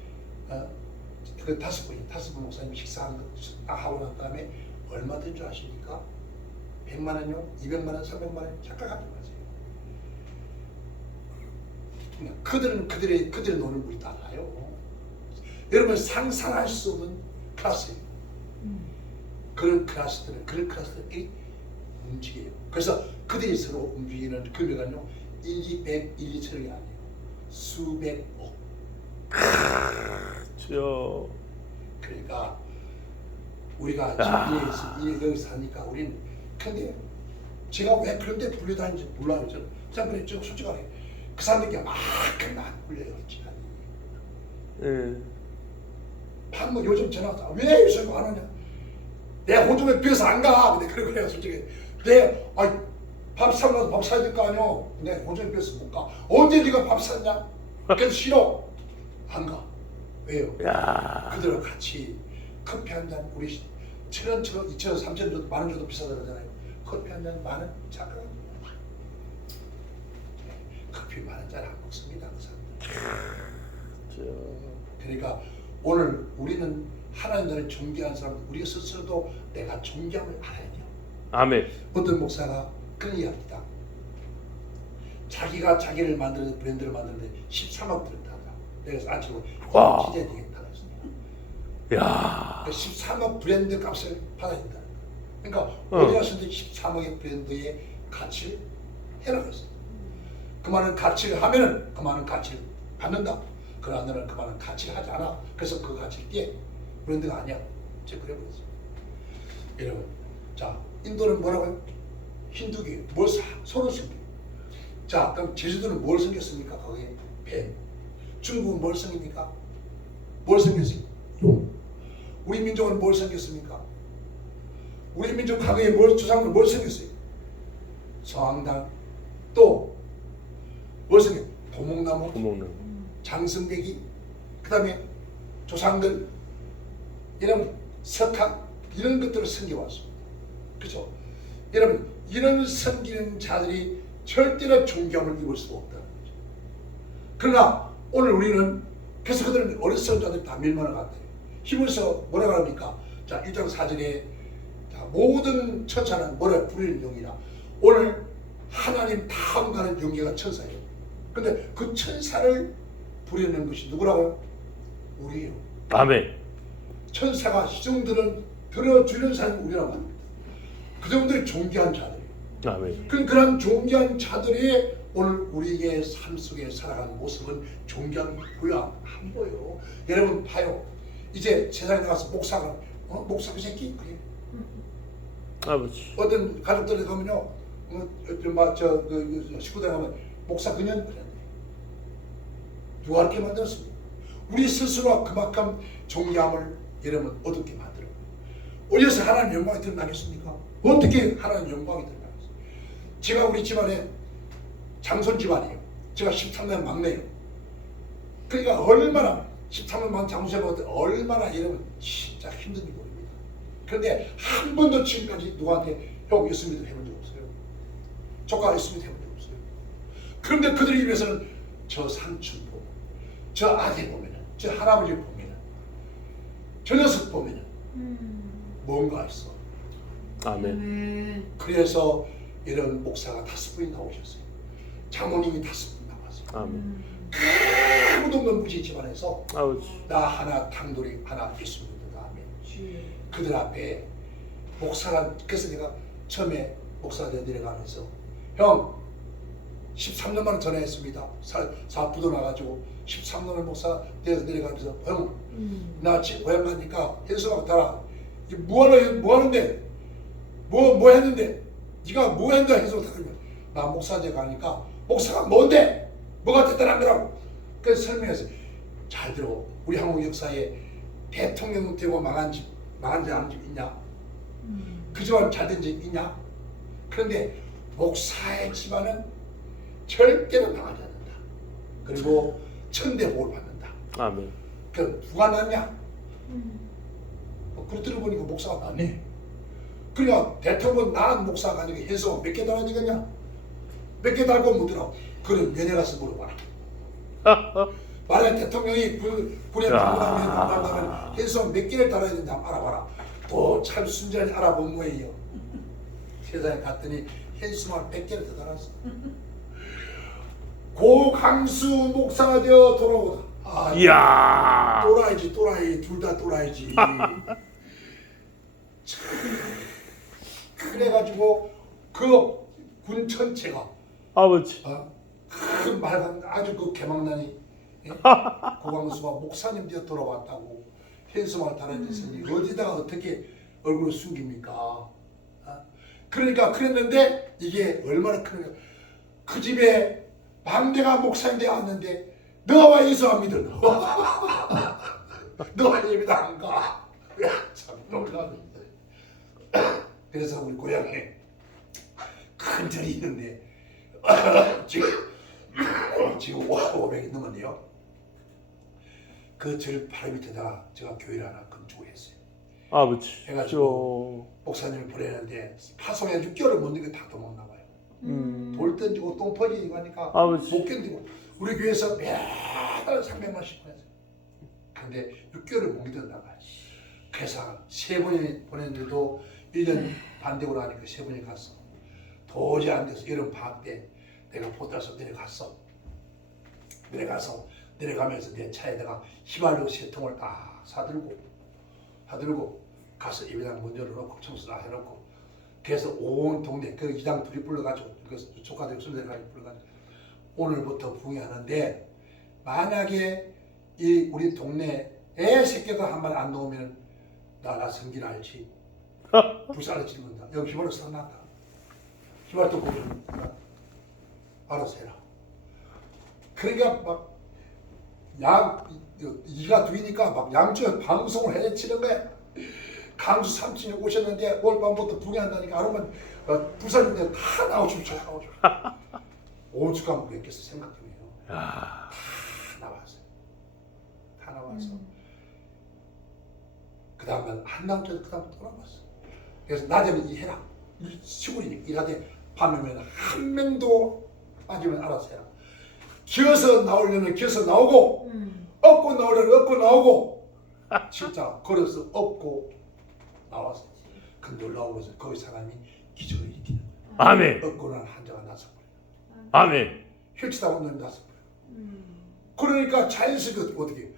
그 5분 목사님 식사하고 난 다음에 얼마 든 줄 아십니까? 100만 원요, 200만 원, 300만 원 착각하지 마세요. 그들은 그들의 노는 물 따라요. 여러분 상상할 수 없는 클래스예요. 그런 클래스들이 움직여요. 그래서 그들이 서로 움직이는 금액은요 1, 200, 1, 2천억이 아니에요. 수백억. 주여. 그러니까 우리가 지금 여기서 사니까 우리는 근데 제가 왜 그런데 불려다니는지 몰라요. 저는 그래 솔직하게 그 사람들이 막만 불려요. 방금 요즘 전화 왔다. 왜 요즘 안 오냐? 내 호주에 비어서 안 가. 근데 그래요 솔직히. 밥 사면 밥 사야 될 거 아니오. 내 호주에 비어서 못 가. 언제 네가 밥 샀냐? 그래서 싫어. 안 가. 왜요? 그들과 같이 커피 한 잔 우리 1,000원, 2,000원, 3,000원 정도 만 원 정도 비싸다 그러잖아요. 커피 한 잔 만 원 잠깐. 커피 만 원짜리 안 먹습니다. 그 사람들. 그러니까 오늘 우리는 하나님을 존경하는 사람, 우리 스스로도 내가 존경을 알아야 돼요. 아멘. 어떤 목사가 그런 얘기합니다. 자기가 자기를 만드는 브랜드를 만드는데 13억 들었다. 내가 아침으로 기대야 되겠다. 야. 13억 브랜드 값을 받아야 된다. 그러니까 어디 가서도 13억의 브랜드의 가치를 해라겠어. 그만한 가치를 하면은 그만한 가치를 받는다. 그러나 너는 그만한 가치를 하지 않아. 그래서 그 가치를 띄해. 브랜드가 아니야. 제가 그래 버렸어. 여러분, 자 인도는 뭐라고요? 힌두교예요. 뭘 서로 섬겨. 자 그럼 제주도는 뭘 섬겼습니까? 거기에 뱀. 중국은 뭘 섬깁니까? 뭘 섬겼어요? 용. 우리 민족은 뭘 섬겼습니까? 우리 민족 과거에 조상을 뭘 섬겼어요? 성황당. 또 뭘 섬겨? 도목나무. 장승배기. 그 다음에 조상들 이런 석학 이런 것들을 섬겨왔습니다. 그렇죠? 여러분 이런 섬기는 자들이 절대로 존경을 입을 수 없다는 거죠. 그러나 오늘 우리는 그래서 그들은 어리석은 자들 다 멸망을 갔대요. 히브리서 뭐라고 합니까? 자 1장 4절에 모든 천사는 뭐라 부르는 영이라. 오늘 하나님 다음 가는 영계가 천사예요. 근데 그 천사를 부르는 것이 누구라고요? 우리예요. 아멘. 천사가 시종들은 들어주는 사람이 우리라고 합니다. 그 정도의 존귀한 자들이에요. 아멘. 그런 존귀한 자들이 오늘 우리의 삶 속에 살아가는 모습은 존경이 보여 안 보여. 여러분 봐요. 이제 세상에 나가서 목사가 목사 그 새끼 그래. 아버지. 어떤 가족들에 가면요, 식구들 가면 목사 그년 그랬네. 누가 이렇게 만들었습니까? 우리 스스로가 그만큼 존경함을 여러분 어떻게 만들어? 어디서 하나님 영광이 드러나겠습니까? 어떻게 하나님 영광이 드러나겠어요? 제가 우리 집안에 장손 집안이에요. 제가 13년 막내예요. 그러니까 얼마나 13년 만 장손을 얼마나 여러분 진짜 힘든지 모릅니다. 그런데 한 번도 지금까지 누구한테 형 예수님도 해본 적 없어요. 조카 예수님도 해본 적 없어요. 그런데 그들의 입에서는 저 삼촌 보면, 저 아들 보면은, 저 할아버지 보면은, 저 녀석 보면은 뭔가 있어. 아멘. 그래서 이런 목사가 5분이 나오셨어요. 장모님이 5분 나왔어요. 아멘. 아무도 없는 무지 집안에서 아버지. 나 하나 당돌이 하나 예수 믿는 다음에 그들 앞에 목사가 그래서 내가 처음에 목사가 내려가면서 형 13년 만에 전화했습니다. 사부도 나가지고 13년을 목사 되어서 내려가면서 형 나 지금 고향 가니까 현수하고 따라 뭐 하는데 뭐 했는데 네가 뭐 했는데 현수하고 따르면 나 목사제 가니까 목사가 뭔데 뭐가 됐다는 거라고 그래서 설명해서 잘 들어 우리 한국 역사에 대통령 되고 망한 집 아는 집 있냐 그 집안 잘된 집 있냐 그런데 목사의 집안은 절대로 망하지 않는다 그리고 천대 복을 받는다 아멘. 그 누가 낫냐 그걸 들어보니까 목사가 낫네 그러니까 대통령 낳은 목사가 아니고 현수가 몇 개 달아지겠냐 몇 개 달고 묻더라 그럼 면회 가서 물어봐라 만약 대통령이 군에 방문하면 현수가 몇 개를 달아야 되냐 알아봐라 또 참 순전히 알아본 모양이에요 세상에 갔더니 현수만 100개를 더 달았어 고강수 목사가 되어 돌아오다 이야. 또라이 둘 다 또라이지 그래가지고 그 군 전체가 아버지. 큰 말간 아주 그 개망난이 고강수가 목사님 되어 돌아왔다고 현수막을 달아줬으니 어디다가 어떻게 얼굴을 숨깁니까? 그러니까 그랬는데 이게 얼마나 큰가 그 집에 망대가 목사님 되어 왔는데 너와 예수만 믿어 너와 예배당 안 가. 참 놀라네. 그래서 우리 고향에 큰 절이 있는데 지금 500이 넘었네요. 그 절 바로 밑에다가 제가 교회를 하나 건축했어요. 아버지. 해가지고 목사님을 보내는데 파송해 6개월을 못 넘게 다 도망나와요. 돌 던지고 똥 퍼지고 하니까 아버지. 못 견디고 우리 교회에서 매달 300만씩 보냈어요. 근데 6개월을 못 견뎌나가요. 그래서 3번이 보냈는데도 1년 반 되고 나니까 3번이 갔어. 도저히 안 돼서 여름 방학 때 내가 보따서 내려가면서 내 차에다가 휘발유 3통을 딱 사들고 가서 예배당 문 열어놓고 청소 다 해놓고 그래서 온 동네 그 이장 둘이 불러가지고 그 조카들 순대까지 불러가지고 오늘부터 붕괴하는데 만약에 이 우리 동네에 새끼가 한 마리 안 놓으면 나 성질 알지 불살을 짓는다 여기 휘발유 써놨다 휘발유 또 보여준다 알아서 해라 그러니까 막 이가 두이니까 막 양쪽에 방송을 해치는 거야 강수 삼촌이 오셨는데 오늘 밤부터 붕괴한다니까 아르면 부산인데 다 나오십시오. 오죽하면 그랬겠어 생각 좀 해요. 다 나왔어요. 그 다음에 한남쪽에서 그 다음에 또 나왔어. 그래서 낮에는 일해라. 시골이니까 일하되 밤에는 한 명도 빠지면 알아서 해라. 기어서 나오려면 기어서 나오고 업고 나오려면 업고 나오고 진짜 걸어서 업고 나와서 그 놀라운 것은 거기 사람이 기적을 일으키는 거야. 아멘. 업고는 환자가 나서버려. 아멘. 혈치다 온 놈이 나서버려. 그러니까 자연스럽게 어떻게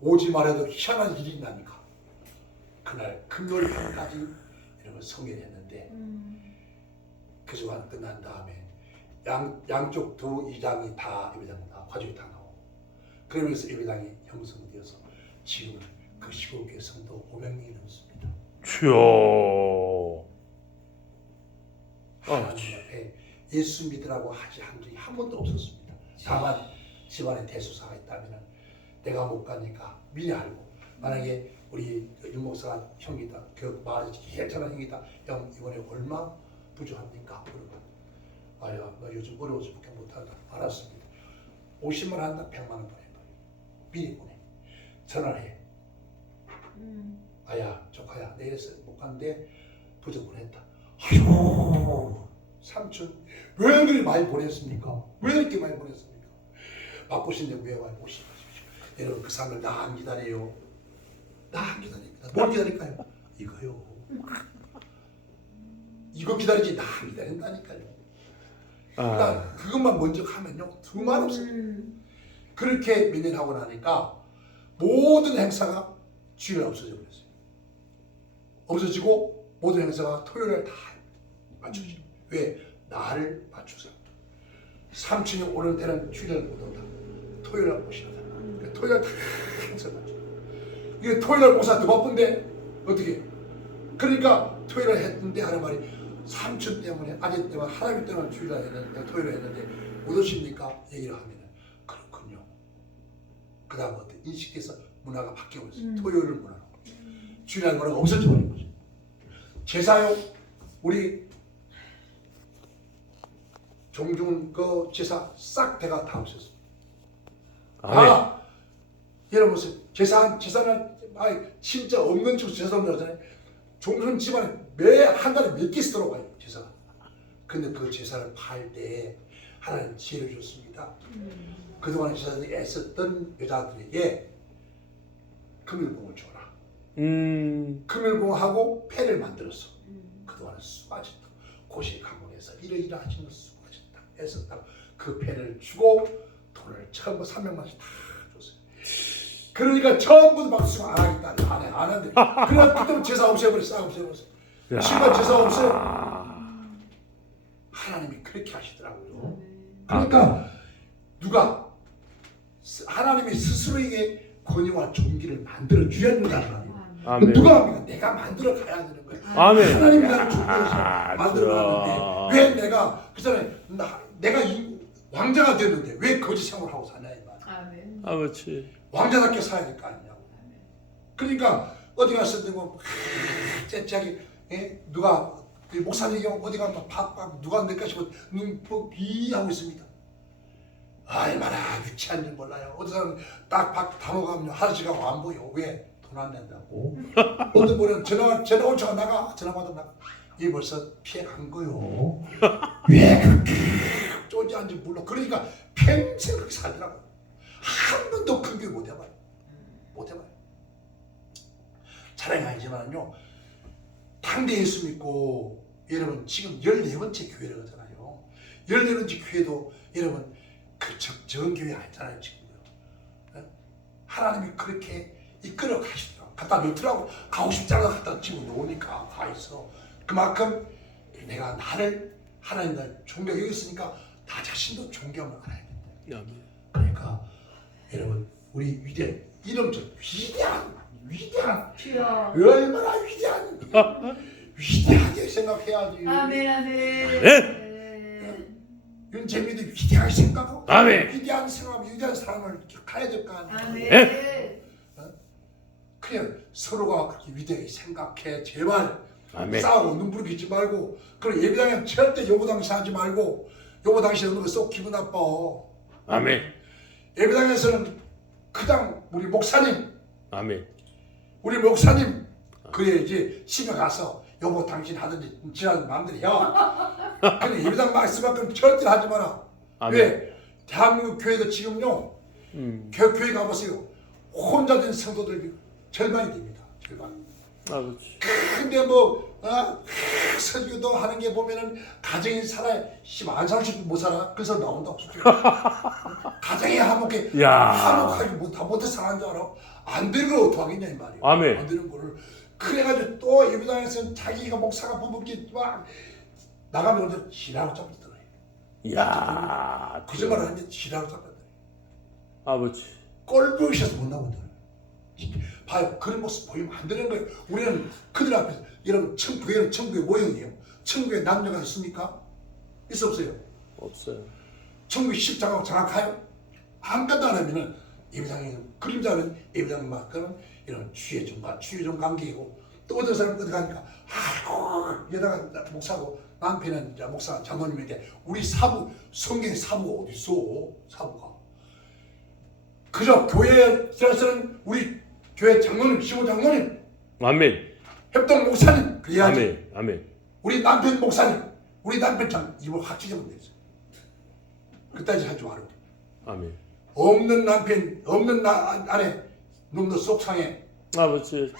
오지 말아도 희한한 일이 나니까 그날 금요일 밤까지 이런 걸 성결했는데 그 주간 끝난 다음에 양쪽 두 이장이 다 예배당 다 과정이 다 나오고 그러면서 예배당이 형성되어서 지금 그 시골교회 성도 500명이 넘습니다. 주여. 하나님 앞에 예수 믿으라고 하지 한 적이 한 번도 없었습니다. 다만 집안에 대수사가 있다면 내가 못 가니까 미리 알고 만약에 우리 윤목사가 형이다 그 말이 괜찮은 형이다 형 이번에 얼마 부족합니까? 그러고 아야 너 요즘 어려워서 그렇게 못한다 알았습니다. 50만 원 한다 100만 원 보내버려 미리 보내 전화를 해 아야 조카야 내일서 못 갔는데 부족 보냈다. 아유 삼촌 왜 그렇게 많이 보냈습니까? 왜 이렇게 많이 보냈습니까? 바쁘신데 왜 많이 오십시오. 여러분 그 사람을 나 안 기다려요. 나 안 기다립니다. 뭘 기다릴까요? 이거요. 이거 기다리지 나 안 기다린다니까요. 그러니까 그것만 먼저 하면요 두말 없어요. 그렇게 몇 년 하고 나니까 모든 행사가 주일날 없어져 버렸어요. 없어지고 모든 행사가 토요일날 다 맞춰지고. 왜? 나를 맞춰서. 삼촌이 오는 때는 주일날 못 온다. 토요일날 모시다. 토요일날 다 행사 맞춰. 이게 토요일날 모사 더 바쁜데 어떻게? 그러니까 토요일날 했는데 하는 말이 삼촌 때문에 아재 때문에 하나님 때문에 주일날 했는데 토요일날 했는데 못 오십니까? 얘기를 하면 그렇군요. 그 다음부터 인식해서 문화가 바뀌어버렸어요. 토요일 문화로. 주일날 문화가 없어져 버린 거죠. 제사요. 우리 종중 그 제사 싹 대가 다 없었어요. 아, 여러분 제사는 진짜 없는 쪽 제사 없는 거잖아요. 종중 집안에 매 한 달에 몇 개 쓰도록 와요 제사가. 근데 그 제사를 팔 때 하나님 지혜를 줬습니다. 그동안 제사들이 애썼던 여자들에게 금일봉을 줘라. 금일봉하고 패를 만들어서 그동안 수고하셨다. 고시 가문에서 이러이러하신 걸 수고하셨다. 애썼다. 그 패를 주고 돈을 전부 300만원씩 다 줬어요. 그러니까 전부 막 수고 안 하겠다. 안 하는데. 그래 그때부터 제사 없애버렸어. 싹 없애버렸어. 지금 제사 없어요. 하나님이 그렇게 하시더라고요. 그러니까 누가 하나님이 스스로에게 권위와 존귀를 만들어 줘야 된다는 거예요. 누가 합니까? 내가 만들어 가야 되는 거예요. 아멘. 하나님이 나를 존귀해서 만들어 놨는데 왜 내가 그 전에 내가 왕자가 됐는데 왜 거짓 생활을 하고 사냐 이 말. 아버지. 왕자답게 살아야 될 거 아니냐고. 그러니까 어디 갔을 때뭐 자기 누가 목사님이 어디 가면 밥 누가 몇 가지 눈이 하고 있습니다. 얼마나 유치한지 몰라요. 어떤 사람은 딱 밥 다 먹으면 하루씩 가고 안 보여. 왜? 돈 안 낸다고. 어떤 분은 전화 온 차가 나가. 전화 받으면 나가. 이 벌써 피해 간 거요. 왜 그렇게 쪼지한지 몰라. 그러니까 평생 그렇게 살더라고요. 한 번도 큰 교회 못 해봐요. 못 해봐요. 자랑이 아니지만요. 당대 예수 믿고 여러분 지금 14번째 교회를 하잖아요. 14번째 교회도 여러분 그 적은 교회 아니잖아요 지금요. 하나님이 그렇게 이끌어 가시더라고. 갖다 놓더라고. 가고 싶지 않아 갖다 집어 놓으니까 가 있어. 그만큼 내가 나를 하나님 날 존경 여겼으니까 나 자신도 존경을 알아야 된다. 그러니까 여러분 우리 이름처럼 위대한 주여. 얼마나 위대하게 생각해야지. 아멘. 윤재민도 위대하게 생각하고 아멘. 위대한 생각하면 위대한 사람을 가야 될 거 아니야. 아멘. 그냥 서로가 그렇게 위대하게 생각해. 제발 아멘. 싸우고 눈부르 빚지 말고. 그리고 예배당에 절대 요구당시 하지 말고. 요구당시 하는 거 쏙 기분 나빠. 아멘. 예배당에서는 그냥 우리 목사님 아멘. 그에 이제 집에 가서 여보 당신 하든지 지난 마음대로 해. 근데 예배당 말씀만큼 절대 하지 마라. 아멘. 왜? 대한민국 교회도 지금요. 교회 가보세요. 혼자 된 성도들 절반이 됩니다. 절반. 아버지. 근데 설교도 하는 게 보면은 가정이 살아야 안 살수 못 살아. 그래서 나온다고. 가정이 화목하게 못해 사는 줄 알아. 안 되는 걸 어떻게 하겠냐 이 말이야. 아멘. 안 되는 거를. 그래가지고 또 예배당에서는 자기가 목사가 부부끼리 막 나가면 근데 지라고 잡고 들어요. 이야. 거짓말 하는데 지라고 잡고 들어요. 아버지. 꼴보기셔서 못 나오거든. 봐요. 그런 모습 보이면 안 되는 거예요. 우리는 그들 앞에서 여러분 교회는 천국의 모형이에요. 천국에 남녀가 있습니까? 있어 없어요? 없어요. 천국의 십자가하고 장악하요? 아무것도 안 하면은 예배당에 그림자는 예배당만큼은 이런 주의종 관계이고 또 어떤 사람은 어디 가니까 아이고 여자가 목사고 남편은 목사 장로님인데 우리 성경에 사부가 어디 있어? 사부가 그저 교회에 들어서는 우리 교회 장로님, 시고 장로님, 아멘. 협동 목사님 그래야지. 아멘. 아멘. 우리 남편 목사님, 우리 남편 장 이걸 확실하면 되죠. 그따지 하지 말고. 아멘. 없는 남편, 없는 아내, 놈도 속상해. 아버지,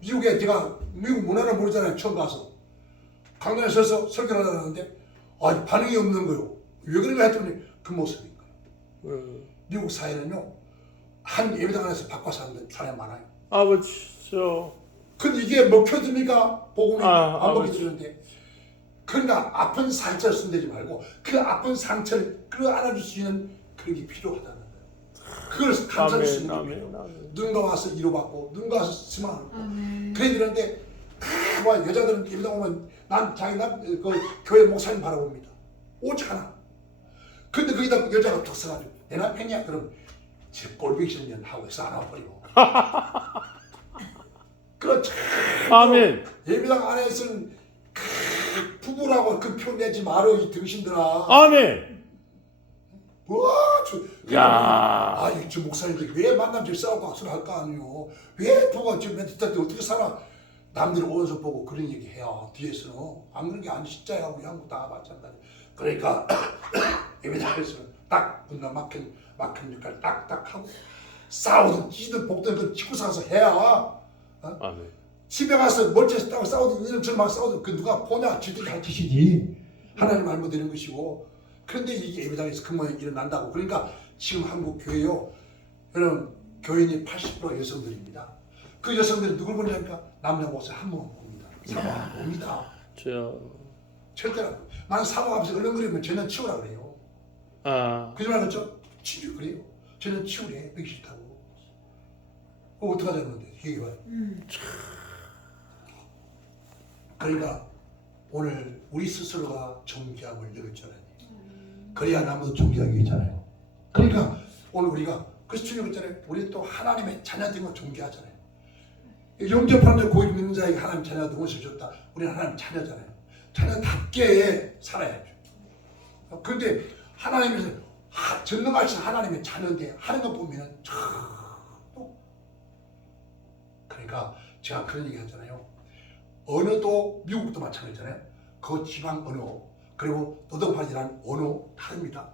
미국에 제가 미국 문화를 모르잖아요. 처음 가서 강단에 서서 설교를 하는데 반응이 없는 거요. 왜 그런가 했더니 그 모습인 거예요. 미국 사회는요 한 예배당 안에서 바꿔서 하는데 사람이 많아요. 아버지 저 근데 이게 먹혀집니까? 복음이 안 아버지. 먹혀지는데. 그러니까 아픈 상처를 쓴대지 말고 그 아픈 상처를 끌어안아줄 수 있는 그런 게 필요하다는 거예요. 그걸 감사할 수 있는 게 아멘 필요해요. 아멘 누군가 와서 위로받고 누군가 와서 희망을 아멘. 그래야 되는데 와 여자들은 예배당 오면 난 그 교회 목사님 바라봅니다. 오직 하나. 근데 거기다 여자가 툭 서가지고 내 남편이야 그럼 제 꼴보기 싫으면 하고 해서 안아버리고 그렇죠. 아멘 예배당 안에서는 부부라고 그 표 내지 말어 이 등신들아. 아멘 야 저 목사님들 왜 만남질 싸우고 악수를 할까 아니요. 왜 부부가 지금 멘트 때 어떻게 살아? 남들 오른손 보고 그런 얘기 해요. 뒤에서는 안 그런 게 아니 진짜야. 우리 한국 다 마찬가지. 그러니까 예배당에서 딱 분당 막힌 역할 딱딱 하고 싸우든 찌든 볶든 그 집구석에서 해야. 아멘 집에 가서 멀쩡해서 따고 싸우든 이런저런 막 싸우든 그 누가 보냐 지들이 할 짓이지. 하나님 말못 되는 것이고. 그런데 이게 예배당에서 그 모양이 일어난다고. 그러니까 지금 한국 교회요. 여러분 교인이 80% 여성들입니다. 그 여성들이 누굴 보냐니까 남자 목사 한 번 봅니다. 사모 안 봅니다. 저 절대로 안 봅니다. 나는 사모하면서 얼렁거리면 쟤는 치우라 그래요. 그지 말겠죠? 치우 그래요. 쟤는 치우래. 되기 싫다고. 어떡하자는 건데 얘기해봐요. 그러니까 오늘 우리 스스로가 존귀함을 느꼈잖아요. 그래야 남도 존귀하게 있잖아요. 그러니까 오늘 우리가 그래서 주님 있잖아요. 우리 또 하나님의 자녀된 걸 존귀하잖아요. 영접하는 데 고집 있는 자에게 하나님 자녀가 무엇을 줬다. 우리는 하나님 자녀잖아요. 자녀답게 살아야죠. 그런데 하나님에서 전능하신 하나님의 자녀인데 하는 거 보면은 또 그러니까 제가 그런 얘기 하잖아요. 언어도 미국도 마찬가지잖아요. 그 지방 언어 그리고 도덕판이라는 언어 다릅니다.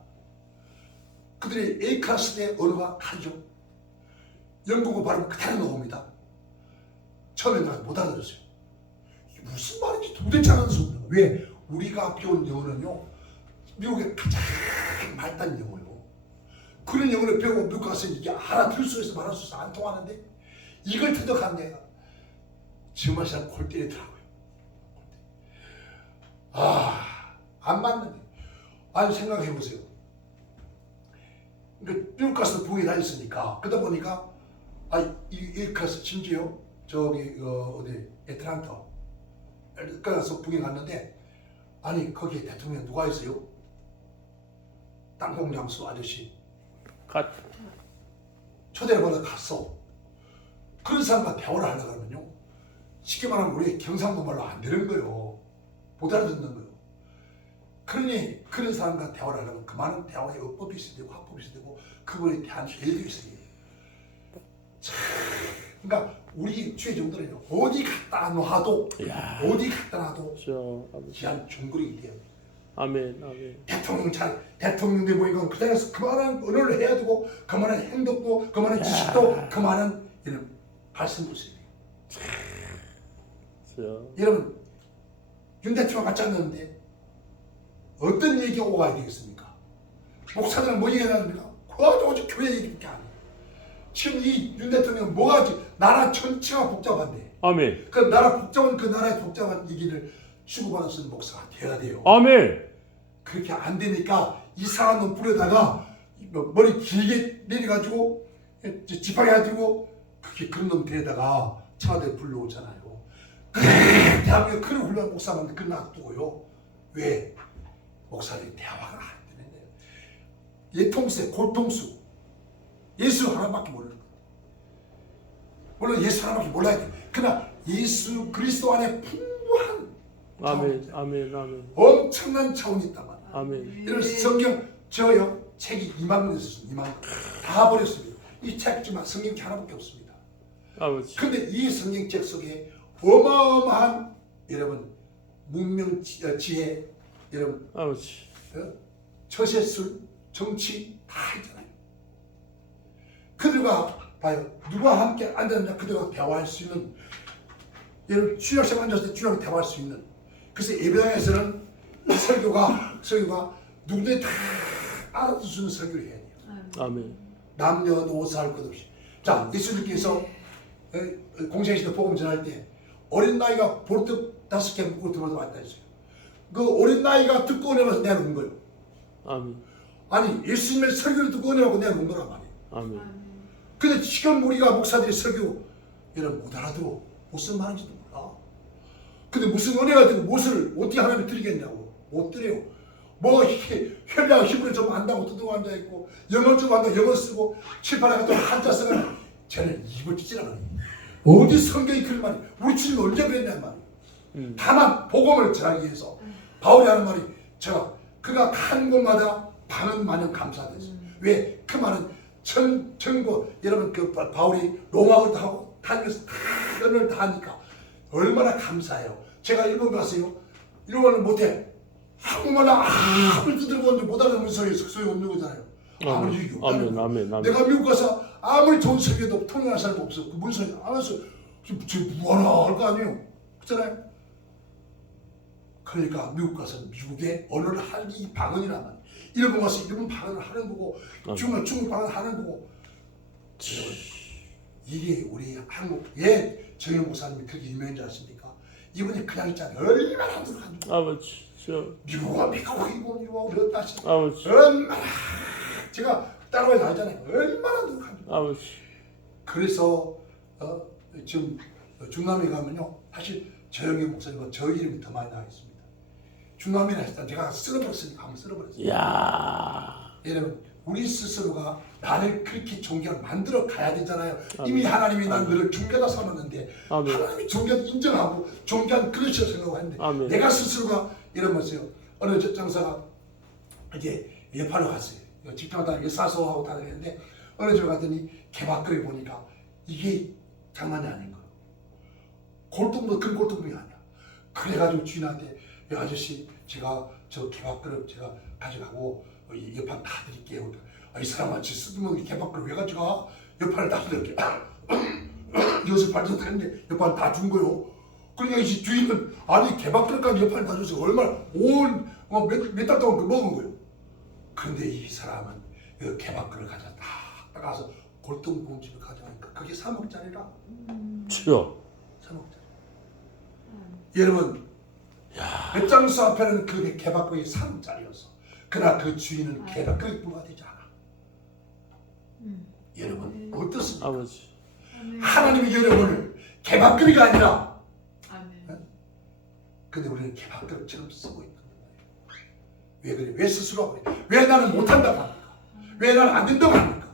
그들이 A 클래스의 언어가 다르죠. 영국어 발음 그대로 나옵니다. 처음에 나도 못 알아들었어요. 이게 무슨 말인지 도대체 알아들었어요. 왜? 우리가 배운 영어는요. 미국의 가장 말단 영어예요. 그런 영어를 배우고 미국 가서 이게 알아들 수 있어 말할 수 있어 안 통하는데 이걸 터득한 데가 정말 사람 골 때리더라고요. 안 맞는데. 아니 생각해보세요. 그러니까 미국 가서 부에 다녔으니까 그러다 보니까 이 가서 심지어 저기 어디 애틀랜타 가서 북에 갔는데 아니 거기에 대통령 누가 있어요? 땅콩장수 아저씨 초대를 받아 갔어. 그런 사람과 대화를 하려고 하면요 쉽게 말하면 우리 경상도 말로 안 되는 거예요. 못 알아듣는 거예요. 그러니 그런 사람과 대화를 하려면 그 많은 대화에 어법이 있어야 되고 학법이 있어야 되고 그거에 대한 예의도 있어야 돼요. 그러니까 우리 주의 정도는요 어디 갖다 놔도 어디 갖다 놔도 귀한 종거리가 돼야 돼요. 아멘 대통령들 보니까 그 자리에서 그만한 언어를 해야 되고 그만한 행동도 그만한 지식도 그만한 이런 발성도 있어야 돼요. 여러분 윤 대통령 맞지 않는데 어떤 얘기가 오가야 되겠습니까? 목사들은 뭐 얘기해야 됩니까? 오직 교회 얘기밖에 안 해요. 지금 이 윤 대통령 뭐가 하지? 나라 전체가 복잡한데 아멘 그 나라 복잡한 그 나라의 복잡한 얘기를 주고받는 쓰는 목사가 돼야 돼요. 아멘 그렇게 안 되니까 이상한 놈 뿌려다가 머리 길게 내려가지고 지팡이 가지고 그렇게 그런 놈 데려다가 청와대 불러오잖아요. 대한민국 그런 훌륭한 목사만 그 놔두고요. 왜? 목사들이 대화가 안 되는 거예요. 예통세, 골통수 예수 하나밖에 모르는 거예요. 물론 예수 하나밖에 몰라야 돼요. 그러나 예수 그리스도 안에 풍부한 아멘 엄청난 차원이 있단 말이에요. 아멘 이런 성경 저요 책이 2만 권 있었어요. 2만 권 다 버렸습니다. 이 책지만 성경책 하나밖에 없습니다. 아버지 근데 이 성경책 속에 어마어마한 여러분 문명 지혜 여러분 아버지 처세술 정치 다 있잖아요. 그들과 봐요. 누가 함께 앉았냐 그들과 대화할 수 있는 여러분 주역생 앉았을 때 주역 대화할 수 있는 그래서 예배당에서는 설교가 누구든지 다 알아듣을 수 있는 설교를 해야 돼요. 아멘 남녀노소 할 것 없이. 자, 예수님께서 공생시대 복음 전할 때 어린 나이가 보르떡 5개 먹고 들어서 왔다 했어요. 그 어린 나이가 듣고 오내면서 내가 온 거예요. 아멘. 아니 예수님의 설교를 듣고 오내고 내가 온 거란 말이에요. 아멘. 근데 지금 우리가 목사들이 설교 여러분 못 알아들어. 무슨 말인지도 몰라. 근데 무슨 은혜가 되고 무엇을 어떻게 하나님이 드리겠냐고. 못 드려요. 뭐 이렇게 혈량 힘을 좀 안다고 뜯고 앉아있고 영어 좀 안다고 영어 쓰고 칠판에 갖다 한자 쓰면 쟤는 입을 찢어나가요. 어디 성경이 그런 말이 우리 주님 언제 그랬냔 말이에요. 다만 복음을 전하기 위해서 바울이 하는 말이 그가 간 곳마다 방은 마냥 감사됐어요. 왜? 그 말은 전고 여러분 그 바울이 로마어도 하고 다니면서 다 연을 다 하니까 얼마나 감사해요. 제가 일본 갔어요. 일본을 못해. 한국말로 아무리 두들고 못 알아듣는 소리 없는 거잖아요. 아무리 유익이 없다는 거예요. 내가 미국 가서 아무리 좋은 설교도 통역할 사람 없어. 그 무슨 소리 안 해서 지금 뭐하나 할 거 아니에요. 그렇잖아요. 그러니까 미국 가서 미국의 언어를 하기 방언이란 말이에요. 일본 가서 일본 방언을 하는 거고 중국 방언을 하는 거고. 이게 우리 한국의 정영 목사님이 그렇게 유명한지 아십니까? 이분이 그냥 있잖아요. 얼마나 노력하는지. 아버지. 미국이고 어렵다 하시죠. 아버지. 얼마나 제가 따라와서 알잖아요. 얼마나 노력하는지. 아버지. 그래서 지금 중남미 가면요. 사실 정영 목사님과 저 이름이 더 많이 나와 있습니다. 중남미에 했을 때 제가 쓸어버렸으니까 한번 쓸어버렸어요. 야. 여러분 우리 스스로가 나를 그렇게 존경을 만들어 가야 되잖아요. 아멘. 이미 하나님이 난 너를 존귀하다 삼았는데 아멘. 하나님이 존귀한 인정하고 존귀한 그릇이라 생각하는데 아멘. 내가 스스로가 이런 거였어요. 어느 장사가 이제 여파로 갔어요. 직장하다 사소하고 다니는데 어느 집 갔더니 개밥그릇 보니까 이게 장난이 아닌 거예요. 골동도 큰 골동이 아니야. 그래가지고 주인한테 야 아저씨 제가 저 개밥그릇 제가 가져가고 이 옆판 다 드릴게요. 이 사람아 지 쓰드면 개밥그릇 왜 가져가? 옆판을 다 드릴게. 여기서 발전했는데 옆판 다 준 거요. 그러니까 이 주인은 아니 개밥그릇까지 옆판을 다 줘서 얼마나 몇 달 동안 그 먹은 거예요. 그런데 이 사람은 그 개밥그릇 가져 다 따가서 골동품집을 가져가니까 그게 3억짜리라. 주여. 3억짜리. 여러분 배짱수 앞에는 그 개밥그릇이 3억짜리였어. 그러나 그 주인은 개밥그릇 불과되지 않아. 여러분 어떻습니까? 아버지. 하나님이 여러분을 개밥그릇이 아니라 아멘. 근데 우리는 개밥그릇처럼 쓰고 있는 거예요. 왜 그래? 왜 스스로 그래? 왜 나는 못한다고 합니까? 왜 나는 안 된다고 합니까?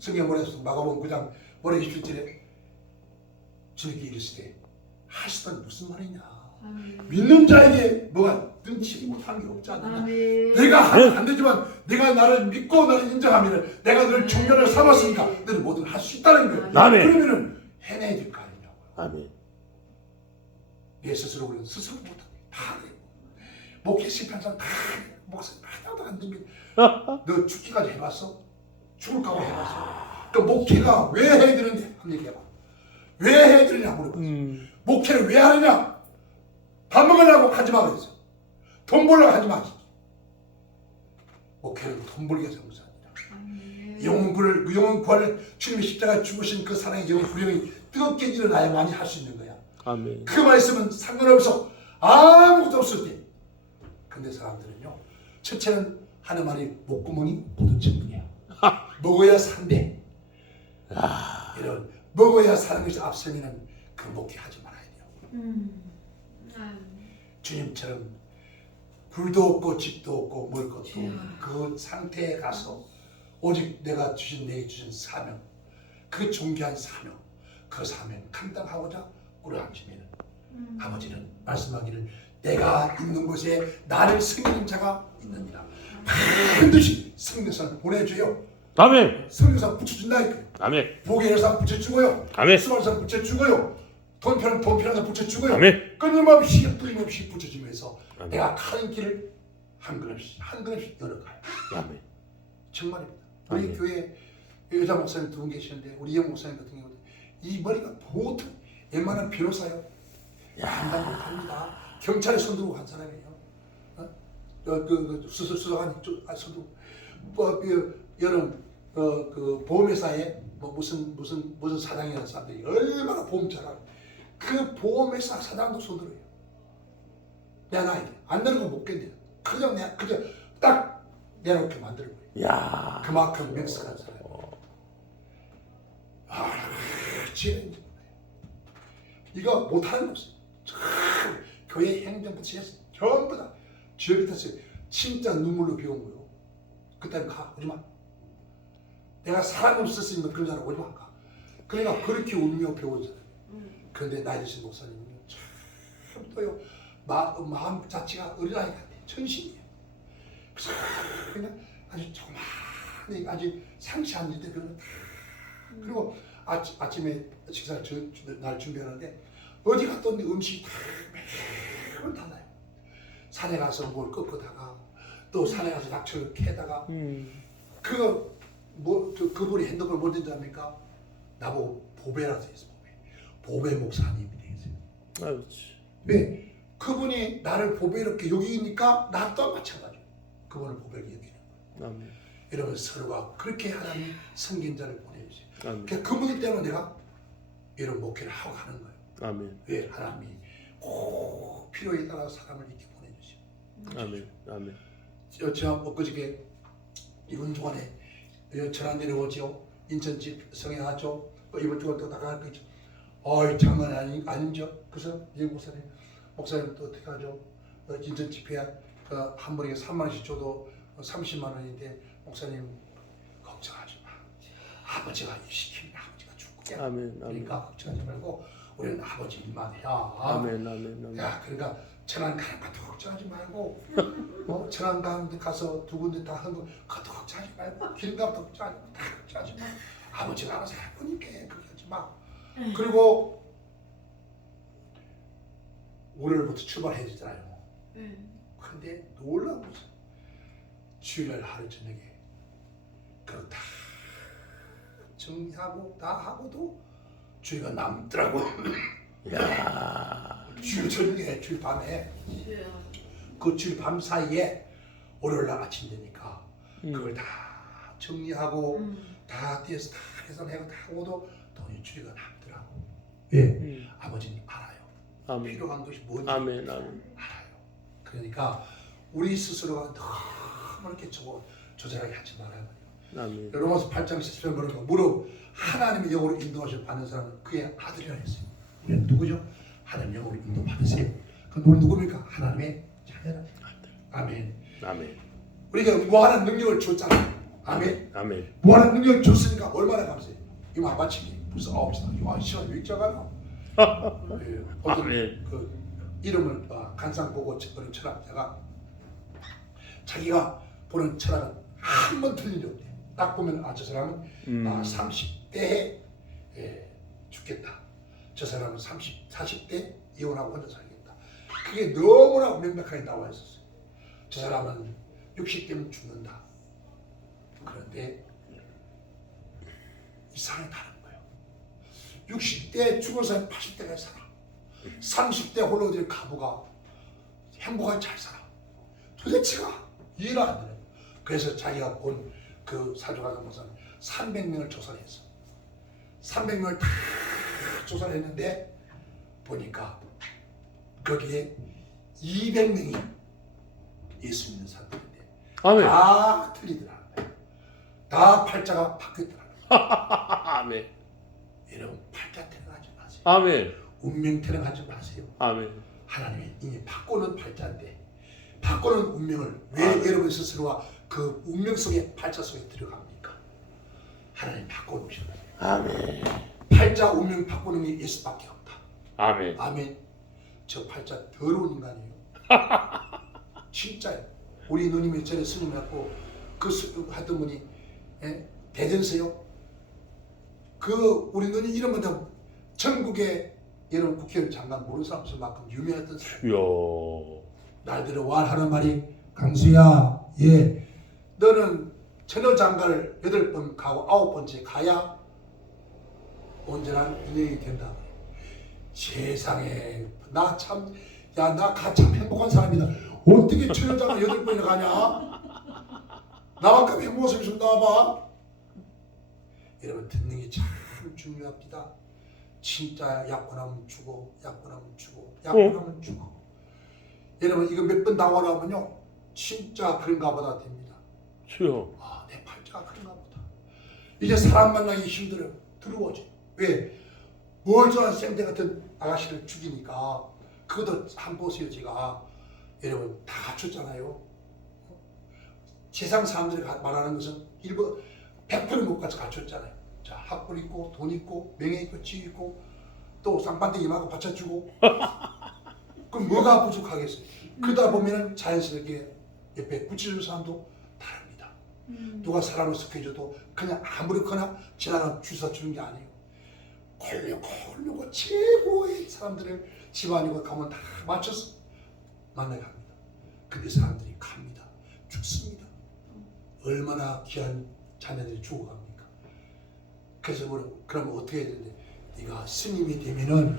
성경 뭐랬어? 마가복음 9장 머리 27절에 주님께 이르시되 하시던 무슨 말이냐? 믿는 자에게 뭐가 눈치 못한 게 없지 않느냐? 내가 하면 안 되지만 내가 나를 믿고 나를 인정하면 내가 너를 중견을 삼았으니까 너는 뭐든 할 수 있다는 거예요. 아멘. 그러면은 해내야 될 거 아니냐고요. 아멘. 내 스스로 우리는 스스로 못합니다. 다 그래요. 목회 실패한 사람 다 그래요. 목사님 하나도 안 됩니다. 너 죽기까지 해봤어? 죽을 각오 해봤어? 그 목회가 왜 해야 되는지 한번 얘기해봐. 왜 해야 되느냐 물어봤어. 목회를 왜 하느냐? 밥 먹으려고 하지 마 그랬어. 돈 벌려고 하지 마. 목회는 돈 벌기 위해서 하는 것이 아니라 영혼 구원을 주님의 십자가에 죽으신 그 사랑의 영혼 구령이 뜨겁게 일어나야만이 할 수 있는 거야. 아멘. 그 말씀은 상관없어. 아무것도 없을 때. 근데 사람들은요. 첫째는 하는 말이 목구멍이 도둑질이야. 먹어야 산대. 이런 먹어야 사는 것이 앞서면은 그 목회하지 말아야 돼요. 주님처럼 굴도 없고 집도 없고 먹을 것도 없는 그 상태에 가서 오직 내가 내게 주신 사명, 그 존귀한 사명, 그 사명 감당하고자 꾸려앉으면 아버지는 말씀하기를 내가 있는 곳에 나를 섬기는 자가 있느니라. 반드시 성령사를 보내줘요. 아멘. 성령사 붙여준다니까요. 아멘. 보게일사 붙여주고요. 아멘. 수발사 붙여주고요. 돈 필요한 사 붙여주고요. 아멘. 끊임없이 붙여주면서 아멘. 내가 가는 길을 한 걸음씩 열어가요. 아멘. 정말입니다. 우리 아멘. 교회 여자 목사님 두 분 계시는데 우리 영 목사님 같은 경우는 이 머리가 보통 웬만한 변호사요. 판단 못합니다. 경찰에 손들고 간 사람이에요. 수사관 손들고 여름 그 보험회사에 뭐 무슨 사장이라는 사람들이 얼마나 보험 잘 알아. 그 보험회사 사장도 손들어요. 내 나이에 안 되는 거 못 견뎌. 그냥 딱 내놓게 만드는 거예요. 야. 그만큼 맹스한 사람. 지혜는 이거 못하는 거 없어요. 교회 행정부터 시작해서 전부 다 주여 밑에서 진짜 눈물로 비운 거예요. 그때는 가 오지 마. 내가 사람이 없었으니까 그런 사람 오지 마. 가. 그러니까 그렇게 울며 배우잖아요. 그런데 나이 드신 목사님은 참 또요 마음 자체가 어린아이 같아. 천신이에요. 그래서 그냥 아주 조그마한 아주 상치한 일들 그런 거 다. 그리고 아침에 식사를 날 준비하는데 어디 갔던데 음식이 다 매번 달라요. 산에 가서 뭘 꺾어다가 또 산에 가서 낙초를 캐다가 그분이 핸드폰을 뭘 든지 합니까? 나보고 보배라고 했어. 보배 목사님이 되겠어요. 그렇지. 왜? 그분이 나를 보배 이렇게 여기니까 나 또한 마찬가지로 그분을 보배로 여기는 거예요. 아멘. 이러면 서로가 그렇게 하나님 섬긴 자를 보내주세요. 아멘. 그러니까 그분들 때문에 내가 이런 목회를 하고 가는 거예요. 아멘. 왜? 하나님이 꼭 필요에 따라 사람을 이렇게 보내주세요. 아멘. 아멘. 저 엊그저께 이번 주간에 전화 내려오죠. 인천집 성에 갔죠. 이번 주간 또 나갈 거죠. 장난 아니죠. 그래서 이 목사님 또 어떻게 하죠? 인천 집회에 한 번에 3만 원씩 줘도 30만 원인데 목사님 걱정하지 마. 아버지가 일 시키면 아버지가 줄 거야. 아멘. 그러니까 걱정하지 말고 우리는 아버지 일만 해야. 아멘. 아멘. 아멘. 야, 그러니까 천안 가는 것도 걱정하지 말고, 천안 가는 데 가서 두 군데 다 하는 거 그것도 걱정하지 말고, 길값도 걱정하지 말고, 다 걱정하지 마. 아버지가 알아서 할 거니까 걱정하지 마. 그리고 월요일부터 출발해야 되잖아요. 근데 놀라운 것은 주일날 하루 저녁에 그거 다 정리하고 다 하고도 주일가 남더라고. 야. 주일 저녁에 주일 밤에 그 주일 밤 사이에 월요일날 아침 되니까 그걸 다 정리하고 다 뒤에서 다 계산하고 다 하고도 돈이 주일가 남더라고. 예, 아버지는 알아요. 아멘. 필요한 것이 뭔지 아멘. 아멘. 알아요. 그러니까 우리 스스로가 너무 이렇게 조절하게 하지 말아요. 아멘. 로마서 8장 17절 보니까 무릇 하나님의 영으로 인도하셔 받는 사람은 그의 아들이라 했어요. 우리는 누구죠? 하나님 영으로 인도 받으세요. 그럼 우리 누굽니까? 하나님의 자녀라. 아멘. 아멘. 우리가 무한한 능력을 줬잖아. 아멘. 아멘. 무한한 능력을 줬으니까 얼마나 감사해. 이거 안 마치기 벌써 9시다. 와, 시간 왜 이렇게 가나? 어떤 그 이름을 간상 보고 그런 철학자가 자기가 보는 철학은 한 번 틀린 적 없대. 딱 보면 저 사람은 30대에 죽겠다. 저 사람은 40대 이혼하고 혼자 살겠다. 그게 너무나 명백하게 나와 있었어요. 저 사람은 60대면 죽는다. 그런데 이상하게 다른 거예요. 60대 죽은 사람이 80대까지 살아. 30대 홀로 된 가부가 행복하게 잘 살아. 도대체가 이해가 안 돼요. 그래서 자기가 본 그 사주가가 무슨 300명을 조사를 했어. 300명을 다 조사를 했는데 보니까 거기에 200명이 예수 믿는 사람들인데 아멘. 다 틀리더라. 다 팔자가 바뀌었더라. 아멘. 여러분 팔자 태어나지 마세요. 아멘. 운명 태어나지 마세요. 아멘. 하나님이 이미 바꾸는 팔자인데 바꾸는 운명을 왜 여러분 스스로가 그 운명 속에 팔자 속에 들어갑니까? 하나님 바꿔놓으셔야 돼요. 아멘. 팔자 운명 바꾸는 게 예수밖에 없다. 아멘. 아멘. 저 팔자 더러운 인간이에요. 진짜요. 우리 누님이 전에 스님이었고 그 하던 분이 대전서요. 그 우리 누님 이름은 다 전국에 여러분 국회의원 장관 모르는 사람 없을 만큼 유명했던 사람. 이야. 날들은 하는 말이 강수야, 예, 너는 천여 장가를 8번 가고 9번째 가야 온전한 인연이 된다. 세상에 나 참 행복한 사람이다. 어떻게 천여 장가 8번이나 가냐? 나만큼 행복한 사람이 좀 나와봐. 여러분 듣는 게 참 중요합니다. 진짜 약혼하면 죽어, 약혼하면 죽어, 약혼하면 죽어. 여러분 이거 몇 번 나오라면요 진짜 그런가 보다 됩니다. 주여. 아, 내 팔자가 그런가 보다. 이제 사람 만나기 힘들어요. 두려워져. 왜? 멀쩡한 생태 같은 아가씨를 죽이니까. 그것도 한번 보세요. 제가 여러분 다 갖췄잖아요. 세상 사람들이 말하는 것은 100%못 갖췄잖아요. 자, 학벌 있고 돈 있고 명예 있고 지위 있고 또 쌍반대 이마고 받쳐주고 그럼 뭐가 부족하겠어요? 그러다 보면은 자연스럽게 옆에 붙여주는 사람도 다릅니다. 누가 사람을 섭해줘도 그냥 아무렇거나 지나가 주워 주는 게 아니에요. 콜려고 최고의 사람들을 집안이고 가면 다 맞춰서 만나갑니다. 근데 사람들이 갑니다. 죽습니다. 얼마나 귀한 자녀들이 죽어갑니까? 그래서 그러면 어떻게 해야 되는데 네가 스님이 되면은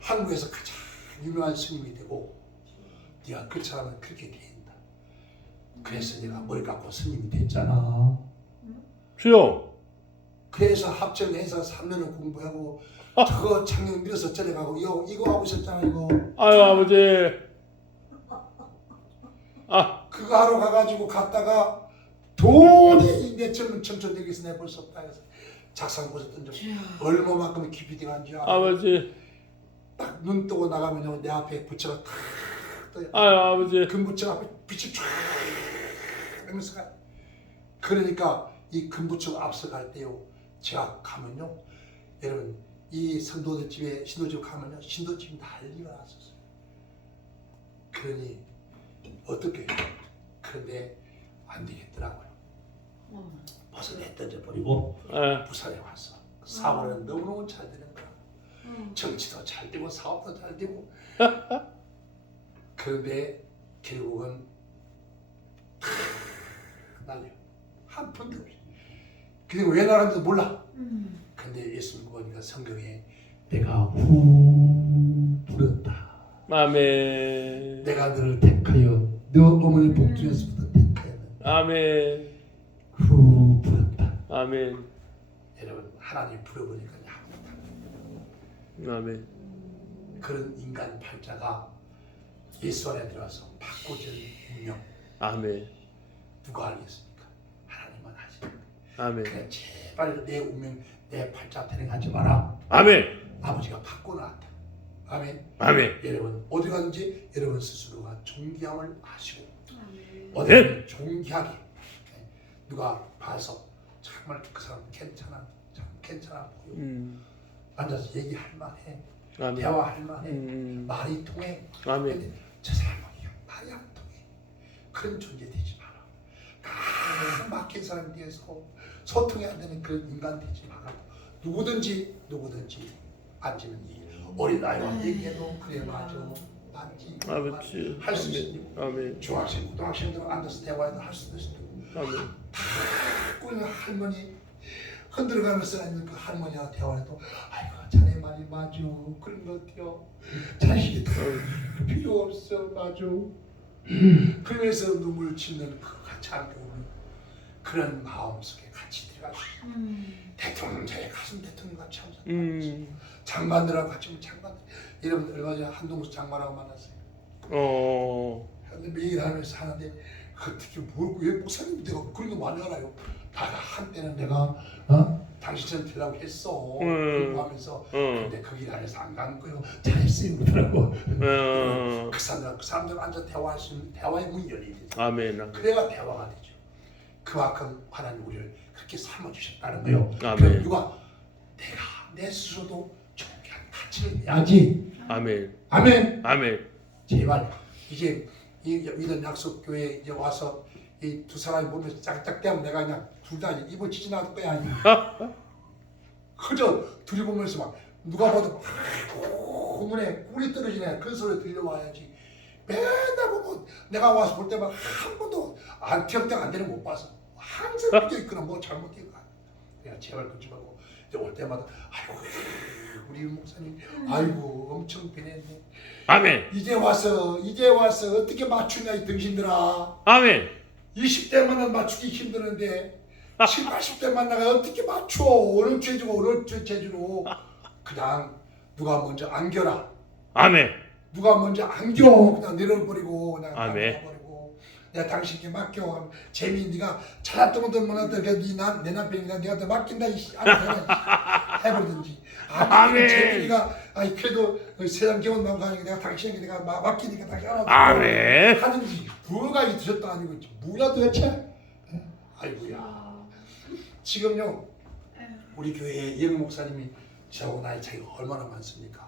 한국에서 가장 유명한 스님이 되고 네가 그 사람은 그렇게 된다. 그래서 내가 머리 깎고 스님이 됐잖아. 주여. 그래서 합천에서 3년을 공부하고 저거 작년 밀어서 전에 가고 이거 하고 있었잖아 이거. 아유 아버지. 아. 그거 하러 가가지고 갔다가 도저히 내 젊은 청춘 여기서 내볼 수 없다 해서 작상고서 던져 얼마만큼 깊이 들어간지 알아. 아버지. 딱 눈 뜨고 나가면 내 앞에 부처가 탁 떠요. 아유 아버지. 금부처 앞에 빛이 쫙 하면서 가. 그러니까 이 금부처 앞서 갈 때요 제가 가면요 여러분 이 선도들 집에 신도집 가면요 신도집이 난리가 났었어요. 그러니 어떻게 해요? 그런데 안 되겠더라고요. 벌써 내 던져버리고 부산에 왔어. 사업은 너무너무 잘 되는 거야. 정치도 잘 되고 사업도 잘 되고. 그런데 결국은 날려. 한 푼도 없이. 그리고 왜 나가는지 몰라. 근데 예수님 보니까 성경에 내가 후 부렸다. 아멘. 내가 너를 택하여 너 어머니 복중에서부터 택하였는데 아멘. 후 부렸다. 아멘. 여러분 하나님 부려보니까 아멘. 그런 인간 팔자가 예수 안에 들어와서 바꿔주는 운명 아멘. 누가 알겠습니까? 하나님만 하십니다. 아멘. 그래 제발 내 운명 내 팔자 태행하지 마라. 아멘. 아버지가 바꿔놨다. 아멘. 아멘. 여러분 어디 가든지 여러분 스스로가 존귀함을 아시고 어디 네. 가든지 존귀하게 누가 봐서 정말 그 사람 괜찮아 참 괜찮아 보여 앉아서 얘기할 만해 아멘. 대화할 만해 말이 통해 아멘. 근데 저 사람은 말이 안 통해 그런 존재 되지 마라. 가장 막힌 사람에 대해서 소통이 안 되는 그런 인간 되지 마라. 누구든지 앉으면 이 어린아이와 얘기해도 그래 맞아 맞지 아버지. 할 수 있고 아멘. 중학생 고등학생들 앉아서 대화해도 할 수도 있고 아멘. 그 할머니 흔들어가면서 있는 그 할머니와 대화해도 아이고 자네 말이 맞아 그런 것 같아요. 자식이 다 필요 없어 맞아. 그러면서 눈물 짓는 그 같이 함께 오는 그런 마음 속에 같이 들어가서 대통령 자의 가슴 대통령 같이 하면서 장관들하고 같이 오면 장관 여러분 얼마 전에 한동수 장관하고 만났어요. 근데 매일 하면서 하는데 어떻게 왜 목사님 내가 그런 거 많이 알아요. 다가 한때는 내가 당신처럼 되려고 했어 공부하면서 근데 거기 안에서 안 간 거요. 잘했어요 그러더라고. 그 사람들 앉아 대화의 문이 열리지. 아멘. 그래야 대화가 되죠. 그만큼 하나님 우리를 그렇게 삼아주셨다는 거예요. 아멘. 그럼 누가 내가 내 스스로도 존귀한 가치를 내야지. 아멘. 아멘. 아멘. 제발 이제 이런 약속교회에 이제 와서 이 두 사람이 보면서 짝짝대면 내가 그냥 둘 다 입을 찢어나갈 거야. 그저 둘이 보면서 막 누가 봐도 눈에 꿀이 떨어지네 그런 소리 들려와야지. 맨날 보고 내가 와서 볼 때만 한 번도 기억대가 안 되는 못 봐서 항상 비어 있거나 뭐 잘못된 거 아니야. 내가 제발 그러지 말고 이제 올 때마다 아이고 우리 목사님 아이고 엄청 변했네. 아멘. 이제 와서 어떻게 맞추냐 이 등신들아. 아멘. 20대만은 맞추기 힘드는데 7, 80대 만나가 어떻게 맞춰? 어느 제주고 어느 제주로 그냥 누가 먼저 안겨라. 아멘. 누가 먼저 안겨 그냥 내려버리고 그냥 아멘. 버리고 내가 당신께 맡겨. 재미 네가 찾았던 것도 몰랐던 내 남편이나 내가 더 맡긴다 해버리든지. 아멘. 재민이가 그래도 세상 기본 마음 가니까 내가 당신에게 내가 맡기니까 당신 알아서 아멘. 하는지 뭐가 있으셨다 아니고 뭐야 도대체? 아이고야. 지금요 우리 교회에 예명 목사님이 저하고 나이 차이가 얼마나 많습니까?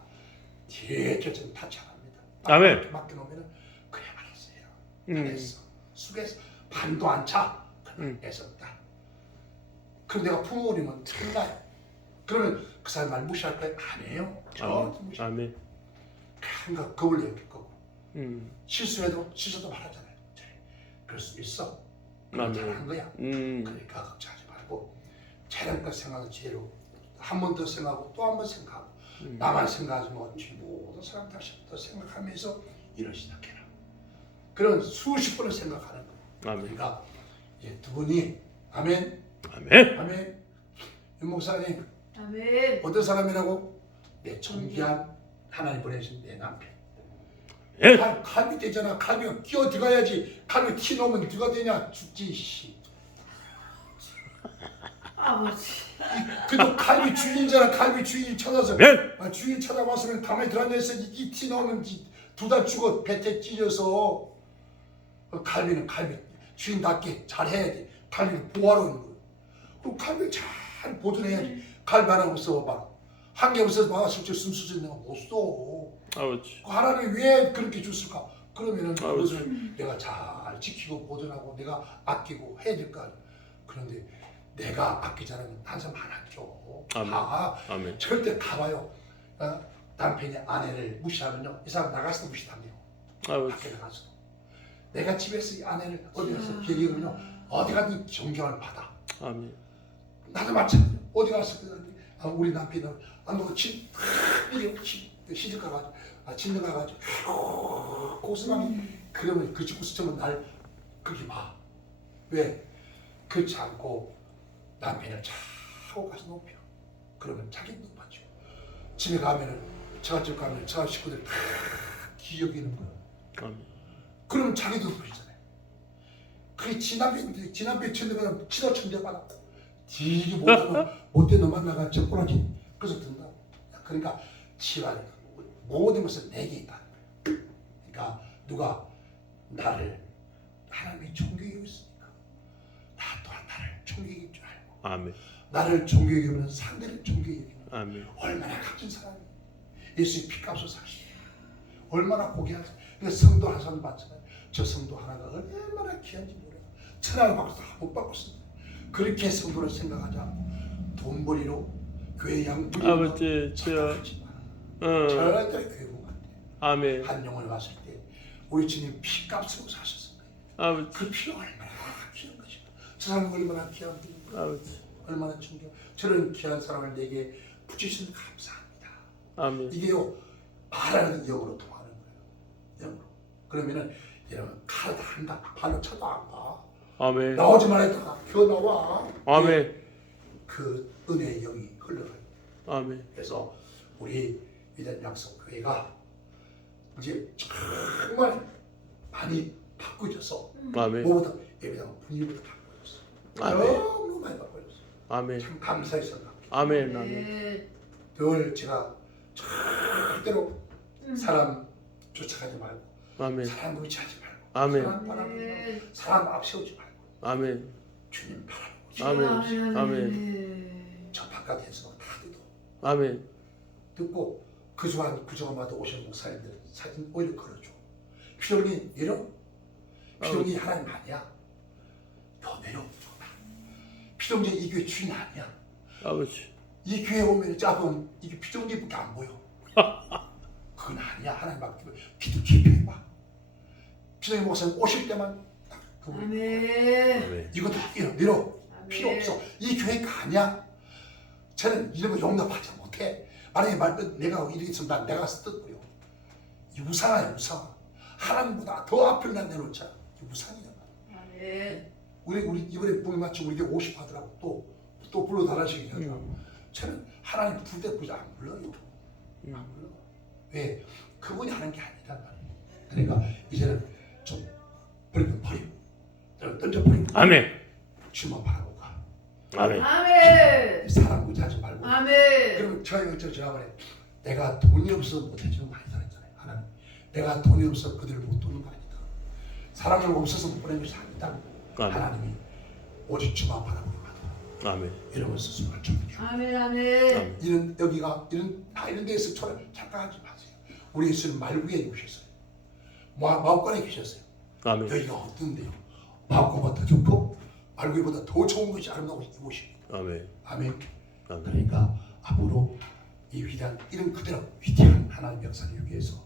대체 좀 타치합니다. 아멘. 맡겨놓으면 그래 알았어요. 잘했어. 수고했어. 반도 안 차. 애썼다. 그럼 내가 부모님은 틀나요? 그러면 그 사람 말 무시할 거야? 아니에요. 저 무시. 아멘. 그러니까 겁을 내게 거고. 음. 실수도 말하잖아요. 그럴 수 있어. 잘한 거야. 그러니까 걱정하지 말고 잘한 생각을 제로 한 번 더 생각하고 또 한 번 생각하고 나만 생각하지 못지 모든 사람 다시 또 생각하면서 일을 시작해라. 그런 수십 번을 생각하는 거예요. 아멘. 그러니까 이제 두 분이 아멘. 아멘. 아멘. 윤 목사님 아멘. 어떤 사람이라고? 내 존귀한 하나님 보내신 내 남편. 예. 칼비 되잖아. 칼비가 끼어 들어가야지. 칼비 티 놓으면 누가 되냐? 죽지 씨. 아버지. 그래도 칼비 주인이잖아. 칼비 주인이 찾아서 아멘. 주인 찾아왔으면 가만히 들어앉아서 이 티 나오면 두 달 죽어 배태 찢어서. 칼비는 칼비 주인답게 잘해야 돼. 칼비를 보호하러 있는 거야. 그럼 칼비를 잘 보존해야지. 칼비 하나 없어봐. 한 개 없어서 봐. 실제 숨수지 내가 못 써. 아버지. 그 하나님 왜 그렇게 줬을까? 그러면은 아버지. 그것을 내가 잘 지키고 보존하고 내가 아끼고 해야 될 거 아니야. 그런데 내가 아끼지 않으면 한 사람 안 아껴. 아멘. 아멘. 절대 가봐요. 남편이 아내를 무시하면요, 이 사람 나가서 무시당해요. 아버지. 밖에 나가서. 내가 집에서 이 아내를 어디 가서 기리면요, 어디 가든 존경을 받아. 아멘. 나도 마찬가지야. 어디 가서 우리 남편은 뭐 시집 가가지고 진정 가가지고 고스란히 그러면 그 집고 스치면 날 그렇게 봐. 왜? 그렇지 않고 남편을 차고 가서 높여. 그러면 자기 높아져. 집에 가면은 처갓집 가면 처갓 식구들 다 기억이는 거야. 아멘. 그러면 자기도 높아지잖아요. 그게 지남편 천대받아 치다 천대받아 되게 못된 놈 만나가 적꾸라지. 그래서 든다. 그러니까 집안에 모든 것은 내게 있다. 그러니까 누가 나를 하나님이 존경하고 있으니까 나 또한 나를 존경할 줄 알고 아멘. 나를 존경하면 상대를 존경하고 아멘. 얼마나 값진 사람이에요. 예수의 피값으로 사시 얼마나 고귀하지. 그러니까 성도 한 사람 봤잖아요. 저 성도 하나가 얼마나 귀한지 몰라요. 천하를 받고서 못 받고서 그렇게 성도를 생각하지 않고 돈벌이로 교회 양분으로 아버지, 주여. 절대 교회 못 간대. 아멘. 한 영혼을 봤을 때 우리 주님 피값으로 사셨을 거예요. 아버지. 그 피가 얼마나 귀한 것인가. 저 사람은 얼마나 귀한 분인가. 아버지. 얼마나 존경. 저런 귀한 사람을 내게 붙이시는 감사합니다. 아멘. 이게요 말하는 영으로 통하는 거예요. 영으로. 그러면은 여러분 칼 한다 발로 쳐도 안 가. 아멘. 나오지 말했다가 겨 나와. 아멘. 그 은혜의 영이 흘러가요. 아멘. 그래서 우리 위대한 약속교회가 이제 정말 많이 바꾸져서 아멘. 무엇보다 예배당 분위기부터 바꿔졌어. 아멘. 너무 많이 바꿔졌어. 아멘. 참 감사히 생각해. 아멘. 아멘. 늘 제가 절대로 사람 쫓아가지 말고 아멘. 사람 무시하지 말고 아멘. 사람 바라보고 사람 앞세우지 말고 아멘. 주님 바라보고 아멘. 아멘. 저 바깥에서 다 아멘. 듣고 그저마다 오신 목사님들 사진 오히려 걸어줘. 필요니 내려. 필요니 하나님 아니야. 더 내려. 필요니 이 교회 주인 아니야. 아버지. 이 교회 오면 작은 이게 피정기밖에 안 보여. 그건 아니야. 하나님 맡기고 기도 기도해봐. 피정기 목사님 오실 때만 딱 그거. 아멘. 이것도 내려. 필요 없어. 이 교회가 아니야. 저는 이런 거 용납하지 못해. 만약에 내가 이렇게 있으면 내가 쓰듯고요. 이 우상이야 우상. 하나님보다 더 앞을 난 내놓자. 이 우상이야. 아멘. 우리 이번에 복 맞추고 우리 50 하더라고 또 불러 달라시게 하더라고. 저는 하나님 부대 부자 안 불러요. 안 불러. 왜? 그분이 하는 게 아니란 말이에요. 그러니까 이제는 좀 버리고 던져버리고 아멘. 주만 바라고 가. 아멘. 아멘. 사람 의지하지 말고. 아멘. 그러면 제가 말해 내가 돈이 없어 못해주는 많이 살았잖아요. 하나님 내가 돈이 없어 그들을 못 도는 거 아니다. 사람들 없어서 못 보낸 것이 아니다. 아멘. 하나님이 오직 주만 바라보고 가더라. 아멘. 이러면 스스로를 정리하고 아멘. 아멘. 아멘. 이런 여기가 이런 데서 착각하지 마세요. 우리 예수는 말구에 오셨어요. 마음관에 계셨어요. 아멘. 여기가 어떤데요? 마음관보다 더 좋고 말구에보다 더 좋은 것이 아름다운 이곳입니다. 아멘. 아멘. 아멘. 그러니까 앞으로 이 위대한 이런 그대로 위대한 하나님의 역사를 위해서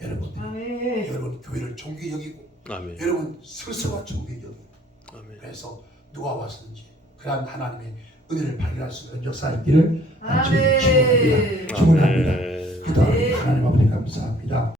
여러분들이 아멘. 여러분 교회를 존귀히 여기고 아멘. 여러분 스스로가 존귀히 여기고 아멘. 그래서 누가 왔든지 그러한 하나님의 은혜를 발견할 수 있는 역사 있기를 아멘. 축원합니다. 아멘. 기도합니다. 하나님 아버지 감사합니다.